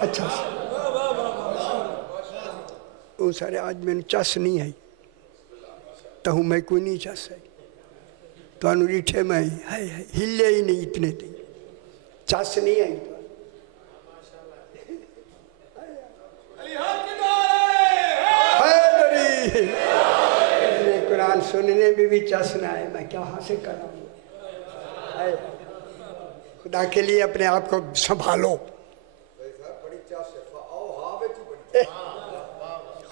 اچھا وہ سارے آج میں چس نہیں آئی تو ہوں میں کوئی نہیں چس آئی تو انہوں ریٹھے میں ہلے ہی نہیں اتنے تھی چس نہیں آئی تو قرآن سننے میں بھی چس نہ آئے میں کیا حاصل کروں گا۔ خدا کے لیے اپنے آپ کو سنبھالو۔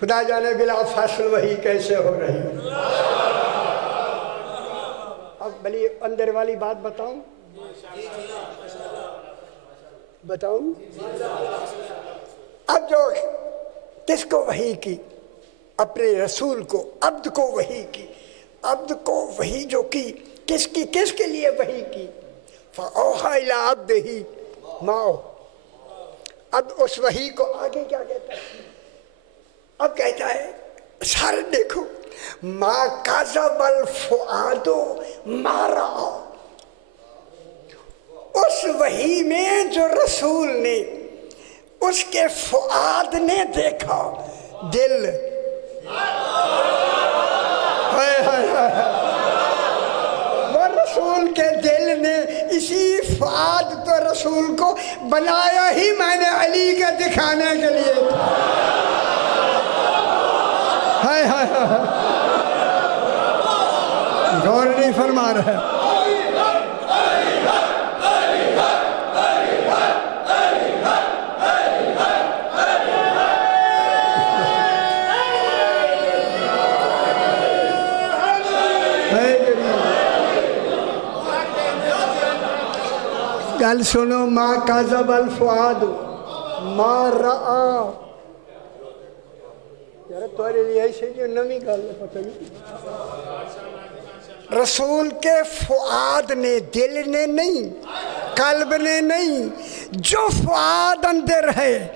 خدا جانے بلا فاصل وہی کیسے ہو رہی ہے۔ اب بلی اندر والی بات بتاؤں اب جو کس کو وحی کی؟ اپنے رسول کو، عبد کو وحی کی۔ عبد کو وحی جو کی کس کے لیے وحی کی؟ فَأَوْحَىٰ إِلَىٰ عَبْدِهِ مَا أَوْحَىٰ۔ اب اس وحی کو آگے کیا کہتا ہے؟ اب کہتا ہے سارے دیکھو ما کذب الفؤاد ما رأى، اس وحی میں جو رسول نے اس کے فؤاد نے دیکھا، دل وہ رسول کے دل نے اسی فؤاد تو رسول کو بنایا ہی میں نے علی کے دکھانے کے لیے تھا۔ غور نہیں فرما رہا ہے۔ گل سنو، ما کذب الفؤاد ما رأى، یار تمہارے لیے ایسے جو نمی گل پتہ نہیں۔ رسول کے فؤاد نے، دل نے نہیں، قلب نے نہیں، جو فؤاد اندر ہے،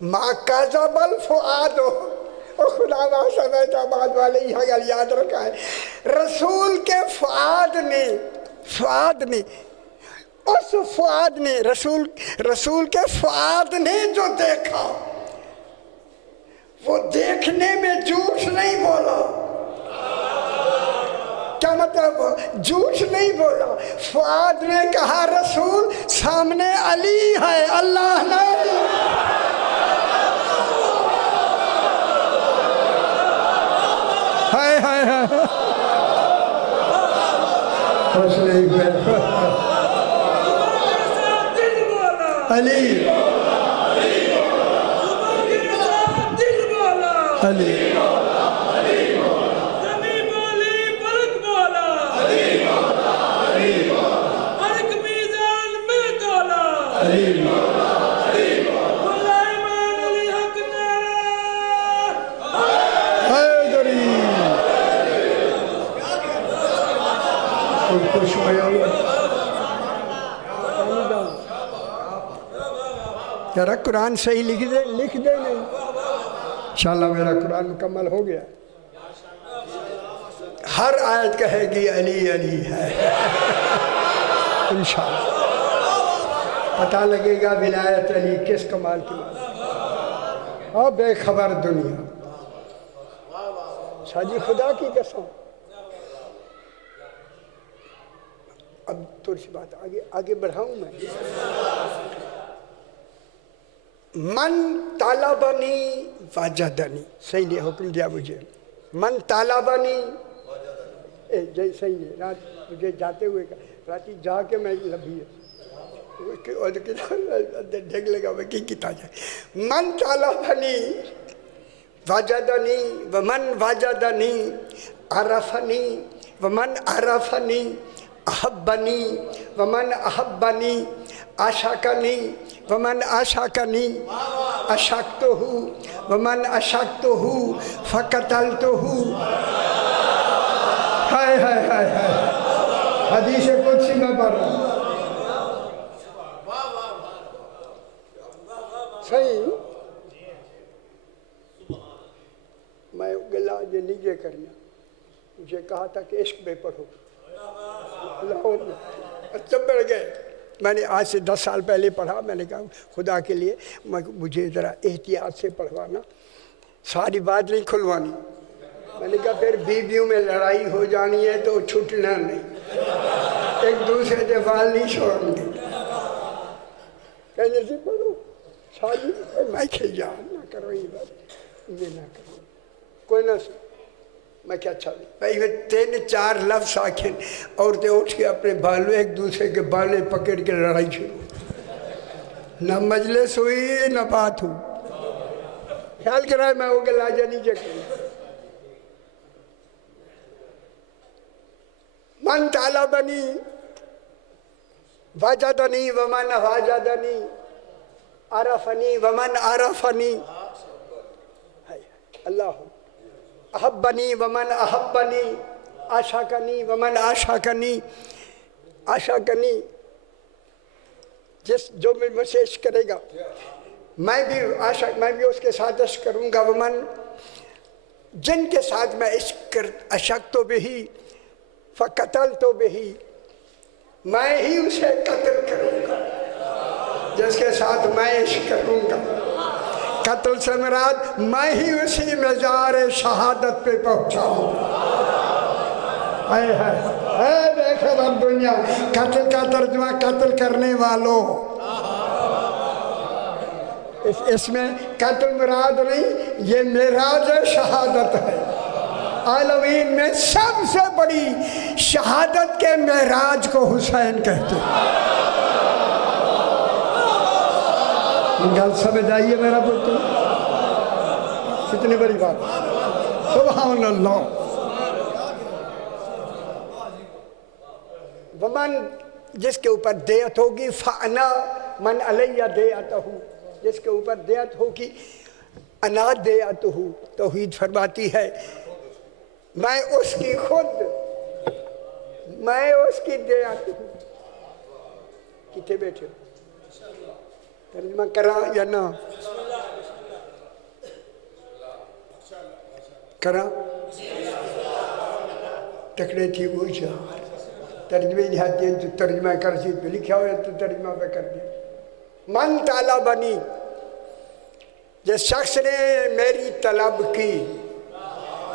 ما کذب الفؤاد، اور خدا باشا بیٹا بعد والے یہاں گل یاد رکھا ہے، رسول کے فؤاد نے اس فؤاد نے رسول کے فؤاد نے جو دیکھا، وہ دیکھنے میں جھوٹ نہیں بولا۔ کیا مطلب؟ جھوٹ نہیں بولا۔ فؤاد نے کہا رسول سامنے علی ہے، اللہ نہیں۔ علی ذرا قرآن صحیح لکھ دے نہیں، انشاءاللہ میرا قرآن مکمل ہو گیا۔ ہر آیت کہے گی علی علی ہے، انشاءاللہ پتہ لگے گا ولایت علی کس کمال کی بات۔ اور بے خبر دنیا، ساجی خدا کی قسم۔ اب تھوڑی سی بات آگے بڑھاؤں میں۔ من طالبنی وجدنی، صحیح نہیں حکم دیا مجھے، من طالبنی صحیح ہے، رات مجھے جاتے ہوئے راتی جا کے میں لبھی ہے، ڈھگ لگا وہ کی کتا جائے من طالبنی وجدنی ومن وجدنی عرفنی ومن عرفنی احبنی ومن احبنی عاشقنی ومن عاشقنی عشقتہ ومن عشقتہ فقتلتہ. ہائے ہائے ہائے ہائے حدیث قدسی میں پڑھ رہا ہوں. صحیح میں گلا یہ نیچے کرنا مجھے کہا تھا کہ عشق میں پڑھو لاہور میں اچھا بڑھ گئے. میں نے آج سے 10 سال پہلے پڑھا. میں نے کہا خدا کے لیے مجھے ذرا احتیاط سے پڑھوانا, ساری بات نہیں کھلوانی. میں نے کہا پھر بیویوں میں لڑائی ہو جانی ہے تو چھٹنا نہیں, ایک دوسرے کے بال نہیں چھوڑیں گے. کہنے سے پڑھو شادی میں کھل جاؤں نہ کرو یہ بات یہ نہ کرو کوئی نہ سن. میں کیا اچھا بھائی میں 3-4 لفظ آکھیں عورتیں اٹھ کے اپنے بالوں ایک دوسرے کے بالیں پکڑ کے لڑائی شروع. نہ مجلس ہوئی نہ بات ہو. خیال کرائے میں وہ گلا جا نہیں جکڑی. من طالبنی وجدنی ومن وجدنی عرفنی ومن عرفنی. اللہ احبنی ومن احبنی عاشقنی ومن عاشقنی. عاشقنی جس جو مجھ سے عشق کرے گا میں بھی عاشق, میں بھی اس کے ساتھ عشق کروں گا. ومن جن کے ساتھ میں عشق تو بہی فقتل تو بہی, میں ہی اسے قتل کروں گا جس کے ساتھ میں عشق کروں گا. قتل سے مراد میں ہی اسی مزار شہادت پہ پہنچاؤں. اے دیکھے رب دنیا, قتل کا ترجمہ قتل کرنے والوں. اس میں قتل مراد نہیں, یہ معراج شہادت ہے. عالمین میں سب سے بڑی شہادت کے معراج کو حسین کہتے ہیں. گل سمجھ آئیے میرا پتر, کتنی بڑی بات. سبحان اللہ. ومن جس کے اوپر دیت ہوگی فانا من علیہ دیتہ, جس کے اوپر دیت ہوگی انا دیتہ. توحید فرماتی ہے میں اس کی خود, میں اس کی دیت ہوں. کتنے بیٹھے ہو ترجمہ کرا یا نہ کرا؟ تکڑے تھی وہ یار ترجمے جاتے ہیں تو ترجمہ کر سی تو لکھا ہوا تو ترجمہ پہ کر دیا. من طالبنی جس شخص نے میری طلب کی.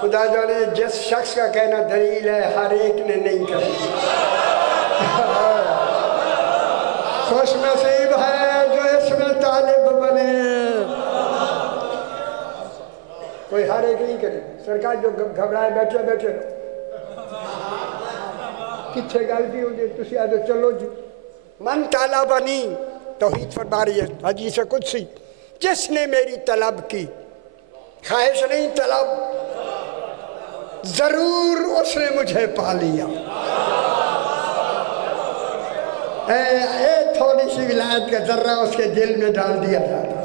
خدا جانے جس شخص کا کہنا دلیل ہے ہر ایک نے نہیں کرنا. خوش نصیب ہے جو اس میں طالب بنے. کوئی ہر ایک نہیں کرے. سرکار جو گھبرائے بیٹھے بیٹھے کچھے گل کی ہوگی تسی آدھو چلو جی. من طالبنی توحید فرما رہی ہے حدیث قدسی, جس نے میری طلب کی. خواہش نہیں, طلب. ضرور اس نے مجھے پا لیا. اے تھوڑی سی ولایت کا ذرہ اس کے دل میں ڈال دیا جاتا.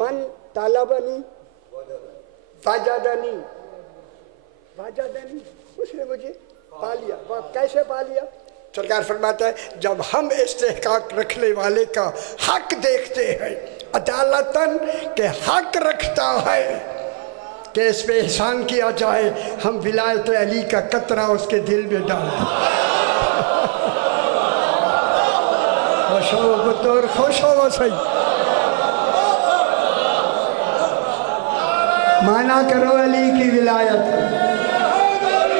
من طالبنی وجدنی, وجدنی اس نے مجھے پا لیا. کیسے پا لیا؟ سرکار فرماتا ہے جب ہم استحقاق رکھنے والے کا حق دیکھتے ہیں عدالتاً کہ حق رکھتا ہے کہ اس پہ احسان کیا جائے, ہم ولایت علی کا قطرہ اس کے دل میں ڈال دیں. خوش ہو بطور, خوش ہو صحیح. مانا کرو علی کی ولایت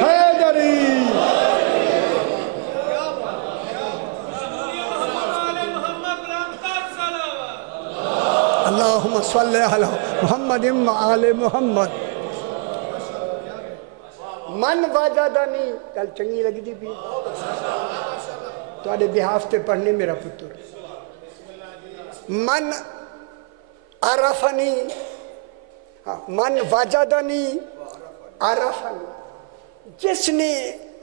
حیدری. اللہم صلی علی محمد و آل محمد. من وجدنی کل چنگی لگی تھی بھی تواڈے بہاف تے پڑھنے میرا پتر من عرفنی من وجدنی عرفنی جس نے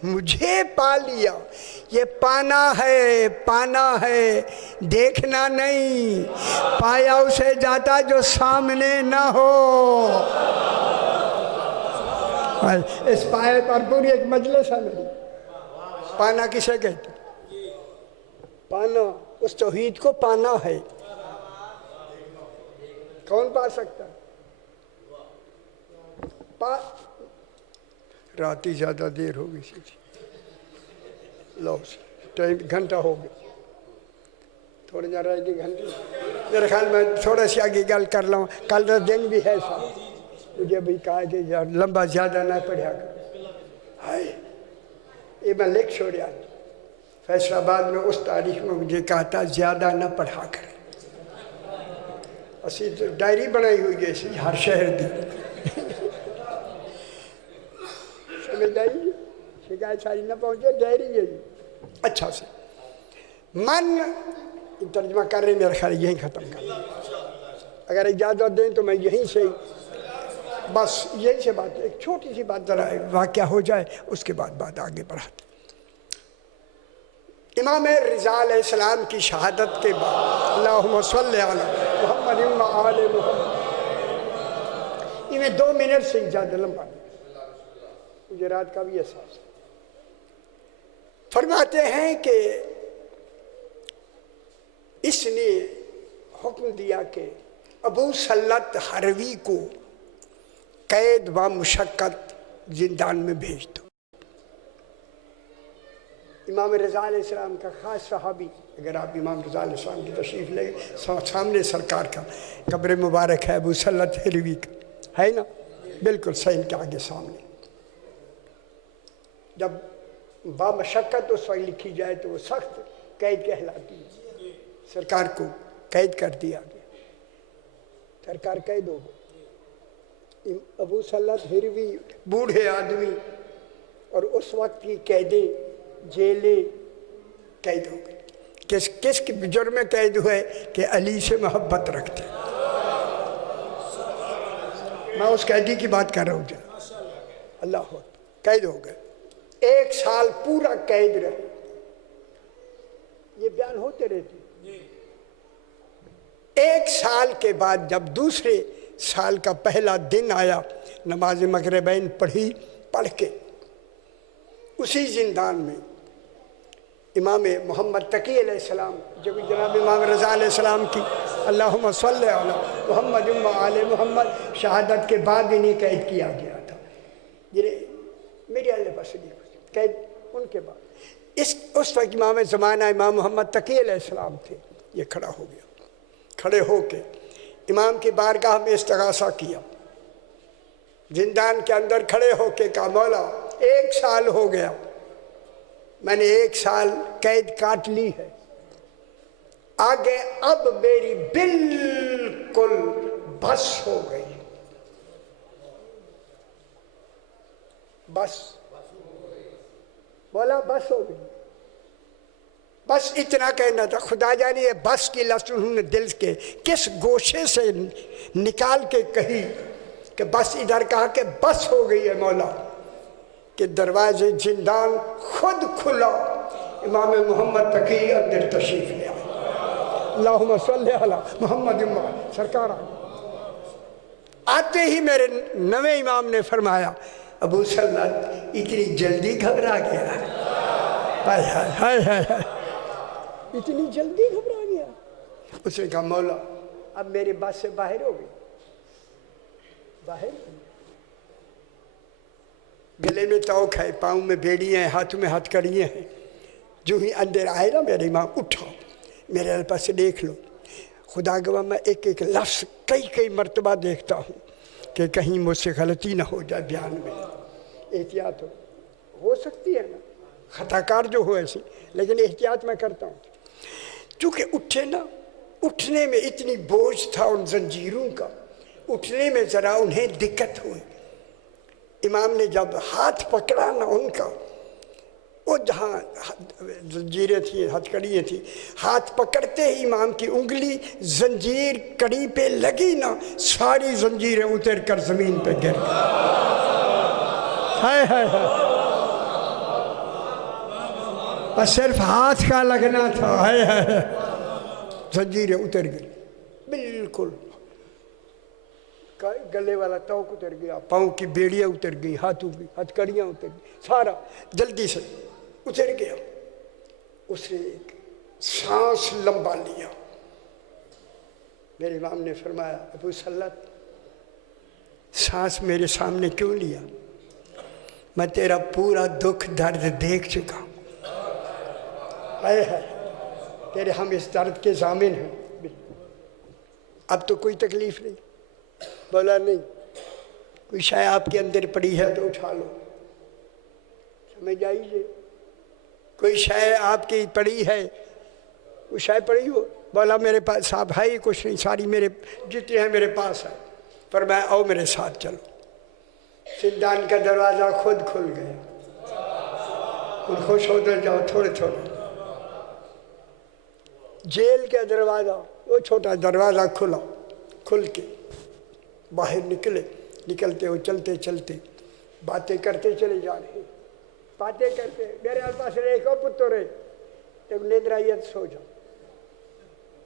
مجھے پا لیا یہ پانا ہے دیکھنا نہیں پایا اسے جاتا جو سامنے نہ ہو اس پائے پر پوری ایک مجلس ہے میری پانا کسے کہتے پانا اس توحید کو پانا ہے کون پا سکتا رات ہی زیادہ دیر ہو گئی سی لو ٹائم گھنٹہ ہو گیا تھوڑے جا رہے گی گھنٹے میرے خیال میں تھوڑا سی آگے گل کر لوں کل کا دن بھی ہے صاحب مجھے بھی کہا کہ یار لمبا زیادہ نہ پڑھا کر ہائے یہ میں لکھ چھوڑیا فیصل آباد میں اس تاریخ میں مجھے کہا تھا زیادہ نہ پڑھا کر اسی ڈائری بنائی ہوئی ہے اسی ہر شہر دی شکایت ساری نہ پہنچے ڈائری ہے اچھا سے من ترجمہ کر رہے میرا خیال یہیں ختم کر رہے اگر اجازت دیں تو میں یہیں سے بس یہیں سے بات ایک چھوٹی سی بات ذرا واقعہ ہو جائے اس کے بعد بات آگے بڑھاتے امام رضا علیہ السلام کی شہادت کے بعد اللہم صلی علی محمد و آل محمد انہیں 2 منٹ سے زیادہ لمبا مجھے رات کا بھی احساس ہے فرماتے ہیں کہ اس نے حکم دیا کہ ابو سلط حروی کو قید و مشقت زندان میں بھیج دو امام رضا علیہ السلام کا خاص صحابی اگر آپ امام رضا علیہ السلام کی تشریف لے سامنے سرکار کا قبر مبارک ہے ابو سلط حروی کا ہے نا بالکل صحیح کے آگے سامنے جب با مشقت اس وقت لکھی جائے تو وہ سخت قید کہلاتی ہے سرکار کو قید کر دیا گیا سرکار قید ہو گئی ابو سلط حروی بوڑھے آدمی اور اس وقت کی قیدیں جیلیں قید ہو گئی کس کے جرم میں قید ہوئے کہ علی سے محبت رکھتے میں اس قیدی کی بات کر رہا ہوں جناب اللہ قید ہو گئے 1 سال پورا قید رہے یہ بیان ہوتے رہتے 1 سال کے بعد جب دوسرے سال کا پہلا دن آیا نماز مغربین پڑھ کے اسی زندان میں امام محمد تقی علیہ السلام جو بھی جناب امام رضا علیہ السلام کی اللہم صلی علی محمد و آل محمد شہادت کے بعد انہیں قید کیا گیا تھا جنہیں میری اللہ پاس قید ان کے بعد اس وقت امام زمانہ امام محمد تقی علیہ السلام تھے یہ کھڑا ہو گیا کھڑے ہو کے امام کی بارگاہ میں استغاثہ کیا زندان کے اندر کھڑے ہو کے کہا مولا 1 سال ہو گیا میں نے 1 سال قید کاٹ لی ہے آگے اب میری بالکل بس ہو گئی بس بولا بس ہو گئی بس اتنا کہنا تھا خدا جانی یہ بس کی لفظ انہوں نے دل کے کس گوشے سے نکال کے کہی کہ بس ادھر کہا کہ بس ہو گئی ہے مولا کہ دروازے زندان خود کھلا امام محمد تقی اندر تشریف لے آئے اللہم صلی علی محمد سرکار آتے ہی میرے نویں امام نے فرمایا ابو سلط اتنی جلدی گھبرا گیا ہائے اتنی جلدی گھبرا گیا اس نے کہا مولا اب میری بات سے باہر ہو گئی باہر گلے میں توق ہے پاؤں میں بیڑیاں ہیں ہاتھوں میں ہتھ کڑیاں ہیں جو ہی اندر آئے نا میرے امام اٹھو میرے الفاظ سے دیکھ لو خدا گواہ میں ایک لفظ کئی مرتبہ دیکھتا ہوں کہ کہیں مجھ سے غلطی نہ ہو جائے بیان میں احتیاط ہو سکتی ہے نا خطا کار جو ہو ایسی لیکن احتیاط میں کرتا ہوں چونکہ اٹھے نا اٹھنے میں اتنی بوجھ تھا ان زنجیروں کا اٹھنے میں ذرا انہیں دقت ہوئی امام نے جب ہاتھ پکڑا نا ان کا وہ جہاں زنجیریں تھیں، ہتھکڑیاں تھیں، ہاتھ پکڑتے ہی امام کی انگلی زنجیر کڑی پہ لگی نا، ساری زنجیریں اتر کر زمین پہ گر گئی۔ ہائے ہائے ہائے، بس صرف ہاتھ کا لگنا تھا، ہائے ہائے، زنجیریں اتر گئی بالکل، گلے والا توق اتر گیا، پاؤں کی بیڑیاں اتر گئی، ہاتھوں کی ہتھکڑیاں اتر گئی، سارا جلدی سے اتر گیا۔ اس نے ایک سانس لمبا لیا۔ میرے امام نے فرمایا ابو سلت سانس میرے سامنے کیوں لیا؟ میں تیرا پورا دکھ درد دیکھ چکا ہوں، ہائے ہائے، تیرے ہم اس درد کے ضامن ہیں، اب تو کوئی تکلیف نہیں۔ بولا نہیں، کوئی شے آپ کے اندر پڑی ہے تو اٹھا لو، سمجھ آئیے، کوئی شے آپ کی پڑی ہے، کوئی شے پڑی ہو؟ بولا میرے پاس صاحب ہے ہی کچھ نہیں، ساری میرے جتنے ہیں میرے پاس ہے۔ فرمایا آؤ میرے ساتھ چلو۔ زندان کا دروازہ خود کھل گیا، خود خوش ہوتے جاؤ تھوڑے تھوڑے۔ جیل کا دروازہ، وہ چھوٹا دروازہ کھلا، کھل کے باہر نکلتے ہو، چلتے چلتے باتیں کرتے چلے جا رہے، باتیں کرتے، میرے پاس ریکھو پترے جب نیندر آئی تو سو جاؤ،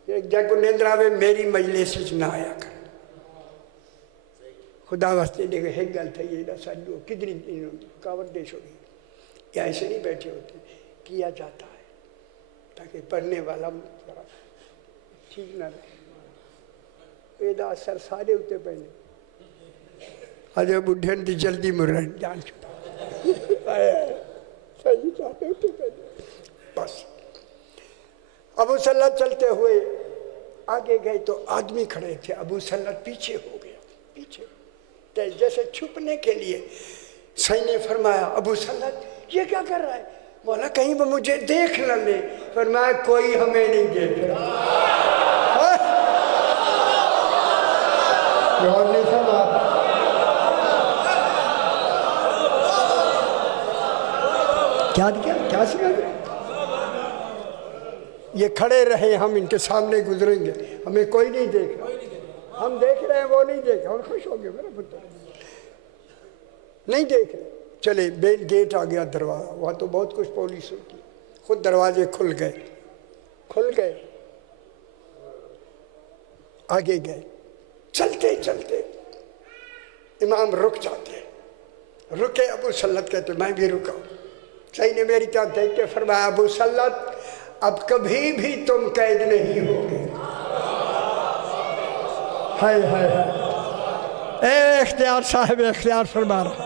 ایک جگ کو نیندر آوے میری مجلس نہ آیا کر، خدا واسطے دیکھو ایک گل تھا یہ سجو کتنی کاوردے چھوڑی، یا ایسے نہیں بیٹھے ہوتے، کیا جاتا ہے تاکہ پڑھنے والا ٹھیک نہ رہے۔ ایدہ اثر سارے ہوتے پہلے آجے بڑھن دی جلدی مرن جان چھوٹا صحیح چاہتے ہوتے پہلے۔ بس ابو سلت چلتے ہوئے آگے گئے تو آدمی کھڑے تھے، ابو سلت پیچھے ہو گیا، پیچھے جیسے چھپنے کے لیے۔ سید نے فرمایا ابو سلت یہ کیا کر رہا ہے؟ بولا کہیں وہ مجھے دیکھ نہ لے۔ فرمایا کوئی ہمیں نہیں دیکھ رہا۔ اور نہیں سمجھا، کیا سمجھ رہے؟ یہ کھڑے رہے، ہم ان کے سامنے گزریں گے، ہمیں کوئی نہیں دیکھ رہا، ہم دیکھ رہے ہیں وہ نہیں دیکھ رہا، ہم خوش ہو گئے میرا پتر نہیں دیکھ رہے۔ چلے مین گیٹ آ گیا دروازہ، وہاں تو بہت کچھ پولیس ہوتی، خود دروازے کھل گئے، آگے گئے، چلتے چلتے امام رک جاتے، رکے، ابو سلت کہتے میں بھی رکا۔ صحیح نے میری طرف دیکھ کے فرمایا ابو سلت اب کبھی بھی تم قید نہیں ہوگے۔ ہائے ہائے ہائے، اے اختیار صاحب اختیار فرما رہا،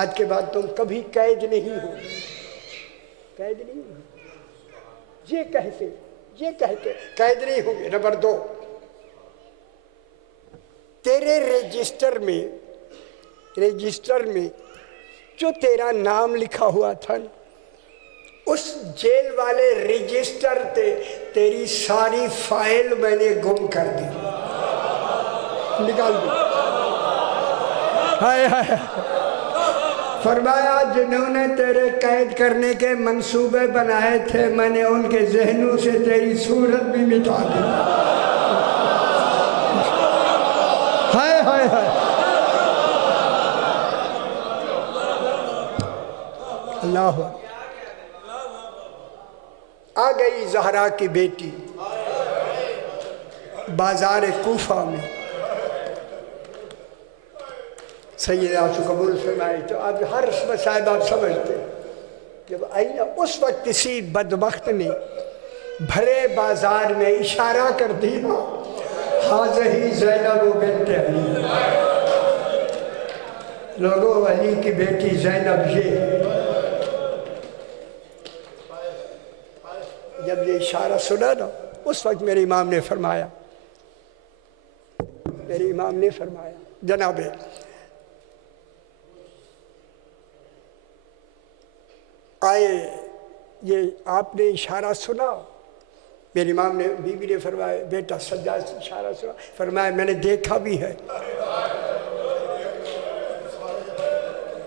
آج کے بعد تم کبھی قید نہیں ہوگے، قید نہیں ہوگے، یہ کہتے قید نہیں ہوگے۔ نمبر 2، تیرے رجسٹر میں جو تیرا نام لکھا ہوا تھا اس جیل والے رجسٹر تیری ساری فائل میں نے گم کر دی، نکال دی۔ ہائے ہائے، فرمایا جنہوں نے تیرے قید کرنے کے منصوبے بنائے تھے میں نے ان کے ذہنوں سے تیری صورت بھی مٹا دی۔ ہائے ہائے ہائے، اللہ آ گئی زہرا کی بیٹی بازار کوفہ میں، سیدہ سے قبول فرمائی تو اب ہر صاحب آپ سمجھتے جب آئی نا اس وقت کسی بدبخت نے بھرے بازار میں اشارہ کر دیا حاضہی زینب بنت علی، لوگوں علی کی بیٹی زینب یہ۔ جب یہ اشارہ سنا نا اس وقت میرے امام نے فرمایا جناب آئے یہ آپ نے اشارہ سنا؟ میرے امام نے بیوی نے فرمایا بیٹا سجاد اشارہ سنا؟ فرمایا میں نے دیکھا بھی ہے۔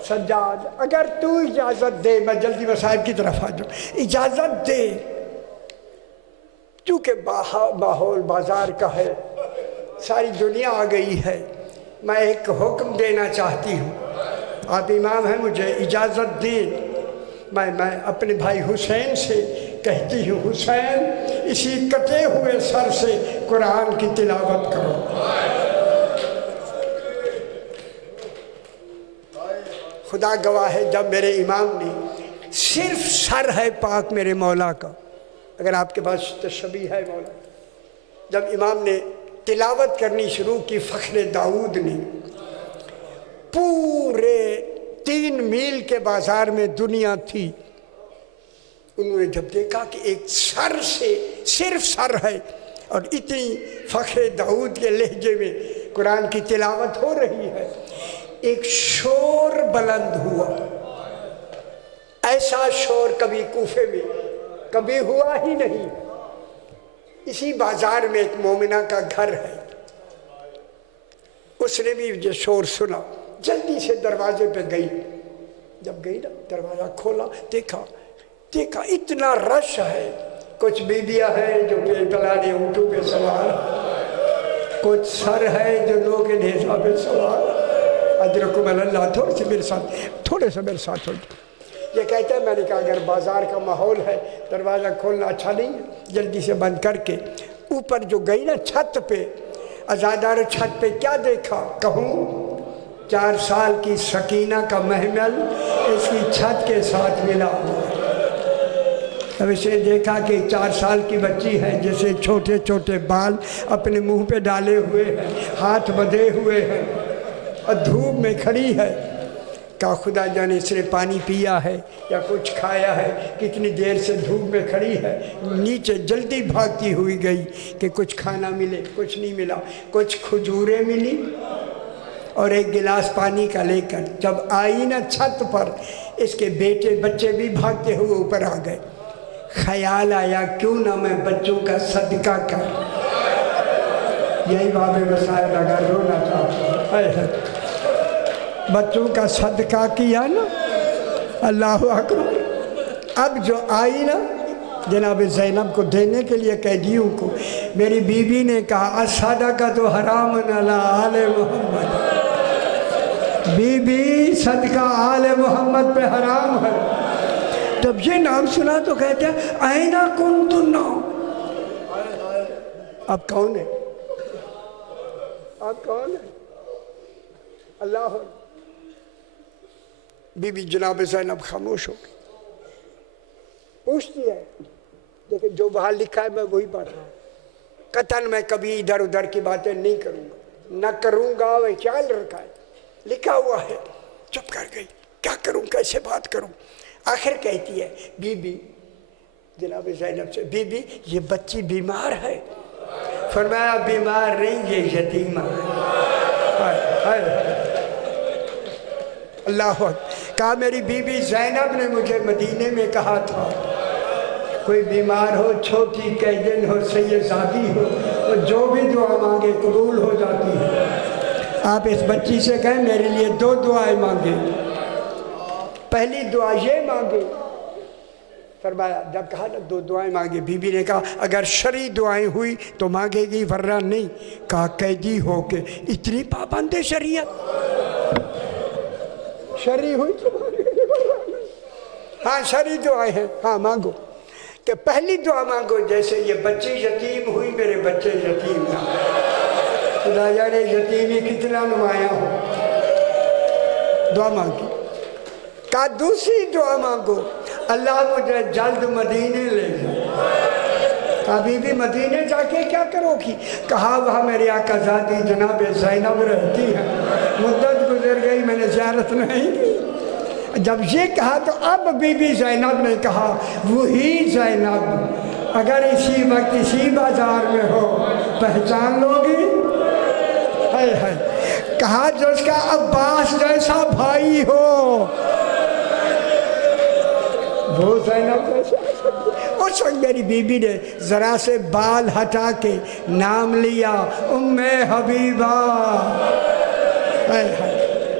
سجاد اگر تو اجازت دے، میں جلدی مصائب کی طرف آ جاؤں، اجازت دے، چونکہ ماحول بازار کا ہے، ساری دنیا آ گئی ہے، میں ایک حکم دینا چاہتی ہوں، آپ امام ہیں، مجھے اجازت دیں، میں اپنے بھائی حسین سے کہتی ہوں، حسین اسی کٹے ہوئے سر سے قرآن کی تلاوت کرو۔ خدا گواہ ہے، جب میرے امام نے، صرف سر ہے پاک میرے مولا کا، اگر آپ کے پاس تشبیہ ہے مولا، جب امام نے تلاوت کرنی شروع کی، فخر داؤد نے، پورے 3 میل کے بازار میں دنیا تھی، انہوں نے جب دیکھا کہ ایک سر سے، صرف سر ہے اور اتنی فخر داؤد کے لہجے میں قرآن کی تلاوت ہو رہی ہے، ایک شور بلند ہوا، ایسا شور کبھی کوفے میں کبھی ہوا ہی نہیں۔ اسی بازار میں ایک مومنہ کا گھر ہے، اس نے بھی یہ شور سنا، جلدی سے دروازے پہ گئی، جب گئی نا دروازہ کھولا، دیکھا اتنا رش ہے، کچھ بیویاں ہیں جو پلانے اونٹوں پہ سوار، کچھ سر ہے جو لوگ نیزہ پہ سوار، ادرکم اللہ، تھوڑے سے میرے ساتھ ہو جائے۔ یہ کہتا ہے، میں نے کہا اگر بازار کا ماحول ہے دروازہ کھولنا اچھا نہیں ہے، جلدی سے بند کر کے اوپر جو گئی نا چھت پہ، عزادار چھت پہ کیا دیکھا کہوں؟ 4 سال کی سکینہ کا محمل اس کی چھت کے ساتھ ملا ہوا ہے۔ اب اسے دیکھا کہ 4 سال کی بچی ہے، جیسے چھوٹے چھوٹے بال اپنے منہ پہ ڈالے ہوئے ہیں، ہاتھ بدھے ہوئے ہیں اور دھوپ میں کھڑی ہے۔ کہا خدا جانے اس نے پانی پیا ہے یا کچھ کھایا ہے، کتنی دیر سے دھوپ میں کھڑی ہے۔ نیچے جلدی بھاگتی ہوئی گئی کہ کچھ کھانا ملے، کچھ نہیں ملا، کچھ کھجوریں ملی اور ایک گلاس پانی کا لے کر جب آئی نا چھت پر، اس کے بیٹے بچے بھی بھاگتے ہوئے اوپر آ گئے۔ خیال آیا کیوں نہ میں بچوں کا صدقہ کر، یہی باب مسائل اگر رونا چاہتا ہے، بچوں کا صدقہ کیا نا، اللہ اکبر۔ اب جو آئی نا جناب زینب کو دینے کے لیے قیدیوں کو، میری بیوی نے کہا الصدقۃ حرام علی آل محمد، بی بی صدقہ آل محمد پہ حرام ہے۔ جب یہ نام سنا تو کہتے ہیں اینہ کنتن، اب کون ہے؟ اب کون ہے؟ اللہ۔ بی بی جناب زینب خاموش ہو گئی، پوچھتی ہے، دیکھیں جو وہاں لکھا ہے میں وہی پڑھ رہا ہوں، قطعاً میں کبھی ادھر ادھر کی باتیں نہیں کروں گا، نہ کروں گا، وہ خیال رکھا ہے، لکھا ہوا ہے۔ چپ کر گئی، کیا کروں، کیسے بات کروں؟ آخر کہتی ہے بی بی جناب زینب سے، بی بی یہ بچی بیمار ہے؟ فرمایا بیمار نہیں، یہ یتیمہ ہے۔ اللہ کہا میری بی بی زینب نے مجھے مدینے میں کہا تھا کوئی بیمار ہو، چھوٹی قیدن ہو، سیدزادی ہو، تو جو بھی دعا مانگے قبول ہو جاتی ہے۔ آپ اس بچی سے کہیں میرے لیے 2 دعائیں مانگے، پہلی دعا یہ مانگے، فرمایا جب کہا نا 2 دعائیں مانگے، بی بی نے کہا اگر شرعی دعائیں ہوئی تو مانگے گی ورنہ نہیں۔ کہا قیدی ہو کے اتنی پابند شریعت، شرعی ہوئی تو مانگے گی ورنہ نہیں۔ ہاں شرعی دعائیں ہیں، ہاں مانگو، کہ پہلی دعا مانگو جیسے یہ بچی یتیم ہوئی، میرے بچے یتیم نہ، خدا جانے یتیمی کتنا نمایاں ہو۔ دعا مانگی۔ کہا دوسری دعا مانگو اللہ مجھے جلد مدینے لے جائے۔ ابھی بھی مدینے جا کے کیا کرو گی؟ کہا وہاں میری آقا زادی جناب زینب رہتی ہے، مدت گزر گئی میں نے زیارت نہیں کی۔ جب یہ کہا تو اب بی بی زینب نے کہا وہی زینب اگر اسی وقت اسی بازار میں ہو پہچان لو گی؟ کہا جو اس کا عباس جیسا بھائی ہو وہ زینب جیسا۔ اس وقت میری بی بی نے ذرا سے بال ہٹا کے نام لیا ام حبیبہ۔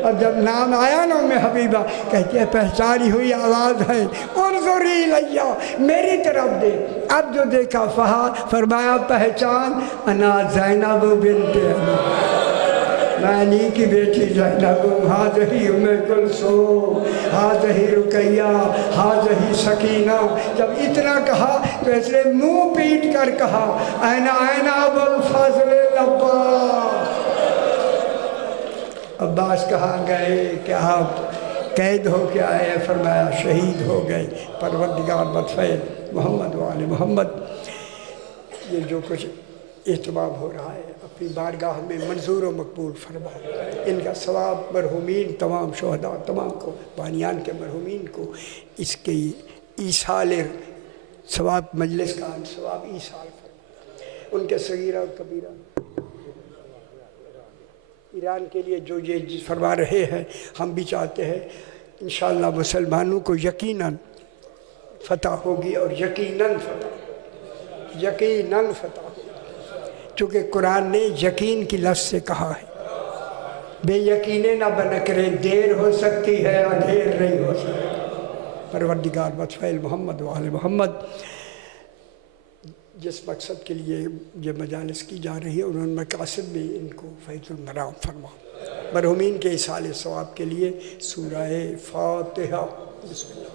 اور جب نام آیا نا میں حبیبہ کہتی ہے پہچانی ہوئی آواز ہے، انظری الیہ، میری طرف دے۔ اب جو دیکھا فرمایا پہچان، انا زینب بنت میں علی کی بیٹی زینب ہوں، ہاذہی ام کلثوم، ہاذہی رقیہ، ہاذہی سکینہ۔ جب اتنا کہا تو اس نے منہ پیٹ کر کہا این ابو الفضل العباس۔ عباس کہاں گئے کہ آپ قید ہو کے آئے؟ فرمایا شہید ہو گئے۔ پروردگار بدفعل محمد و آل محمد، یہ جو کچھ اہتمام ہو رہا ہے اپنی بارگاہ میں منظور و مقبول فرما، ان کا ثواب مرحومین تمام شہداء تمام کو، بانیان کے مرحومین کو اس کے ایصال ثواب مجلس کا ثواب ایصال فرما، ان کے صغیرہ و کبیرہ ایران کے لیے جو یہ فرما رہے ہیں، ہم بھی چاہتے ہیں انشاءاللہ مسلمانوں کو یقیناً فتح ہوگی، اور یقیناً فتح ہوگی، چونکہ قرآن نے یقین کی لفظ سے کہا ہے، بے یقینے نہ بنا کریں، دیر ہو سکتی ہے اور دیر نہیں ہو سکتی۔ پروردگار بدفعل محمد و آل محمد، جس مقصد کے لیے یہ مجالس کی جا رہی ہے انہوں نے مقاصد میں ان کو فیض المرام فرما۔ مرحومین کے ایصال ثواب کے لیے سورہ فاتحہ بسم اللہ۔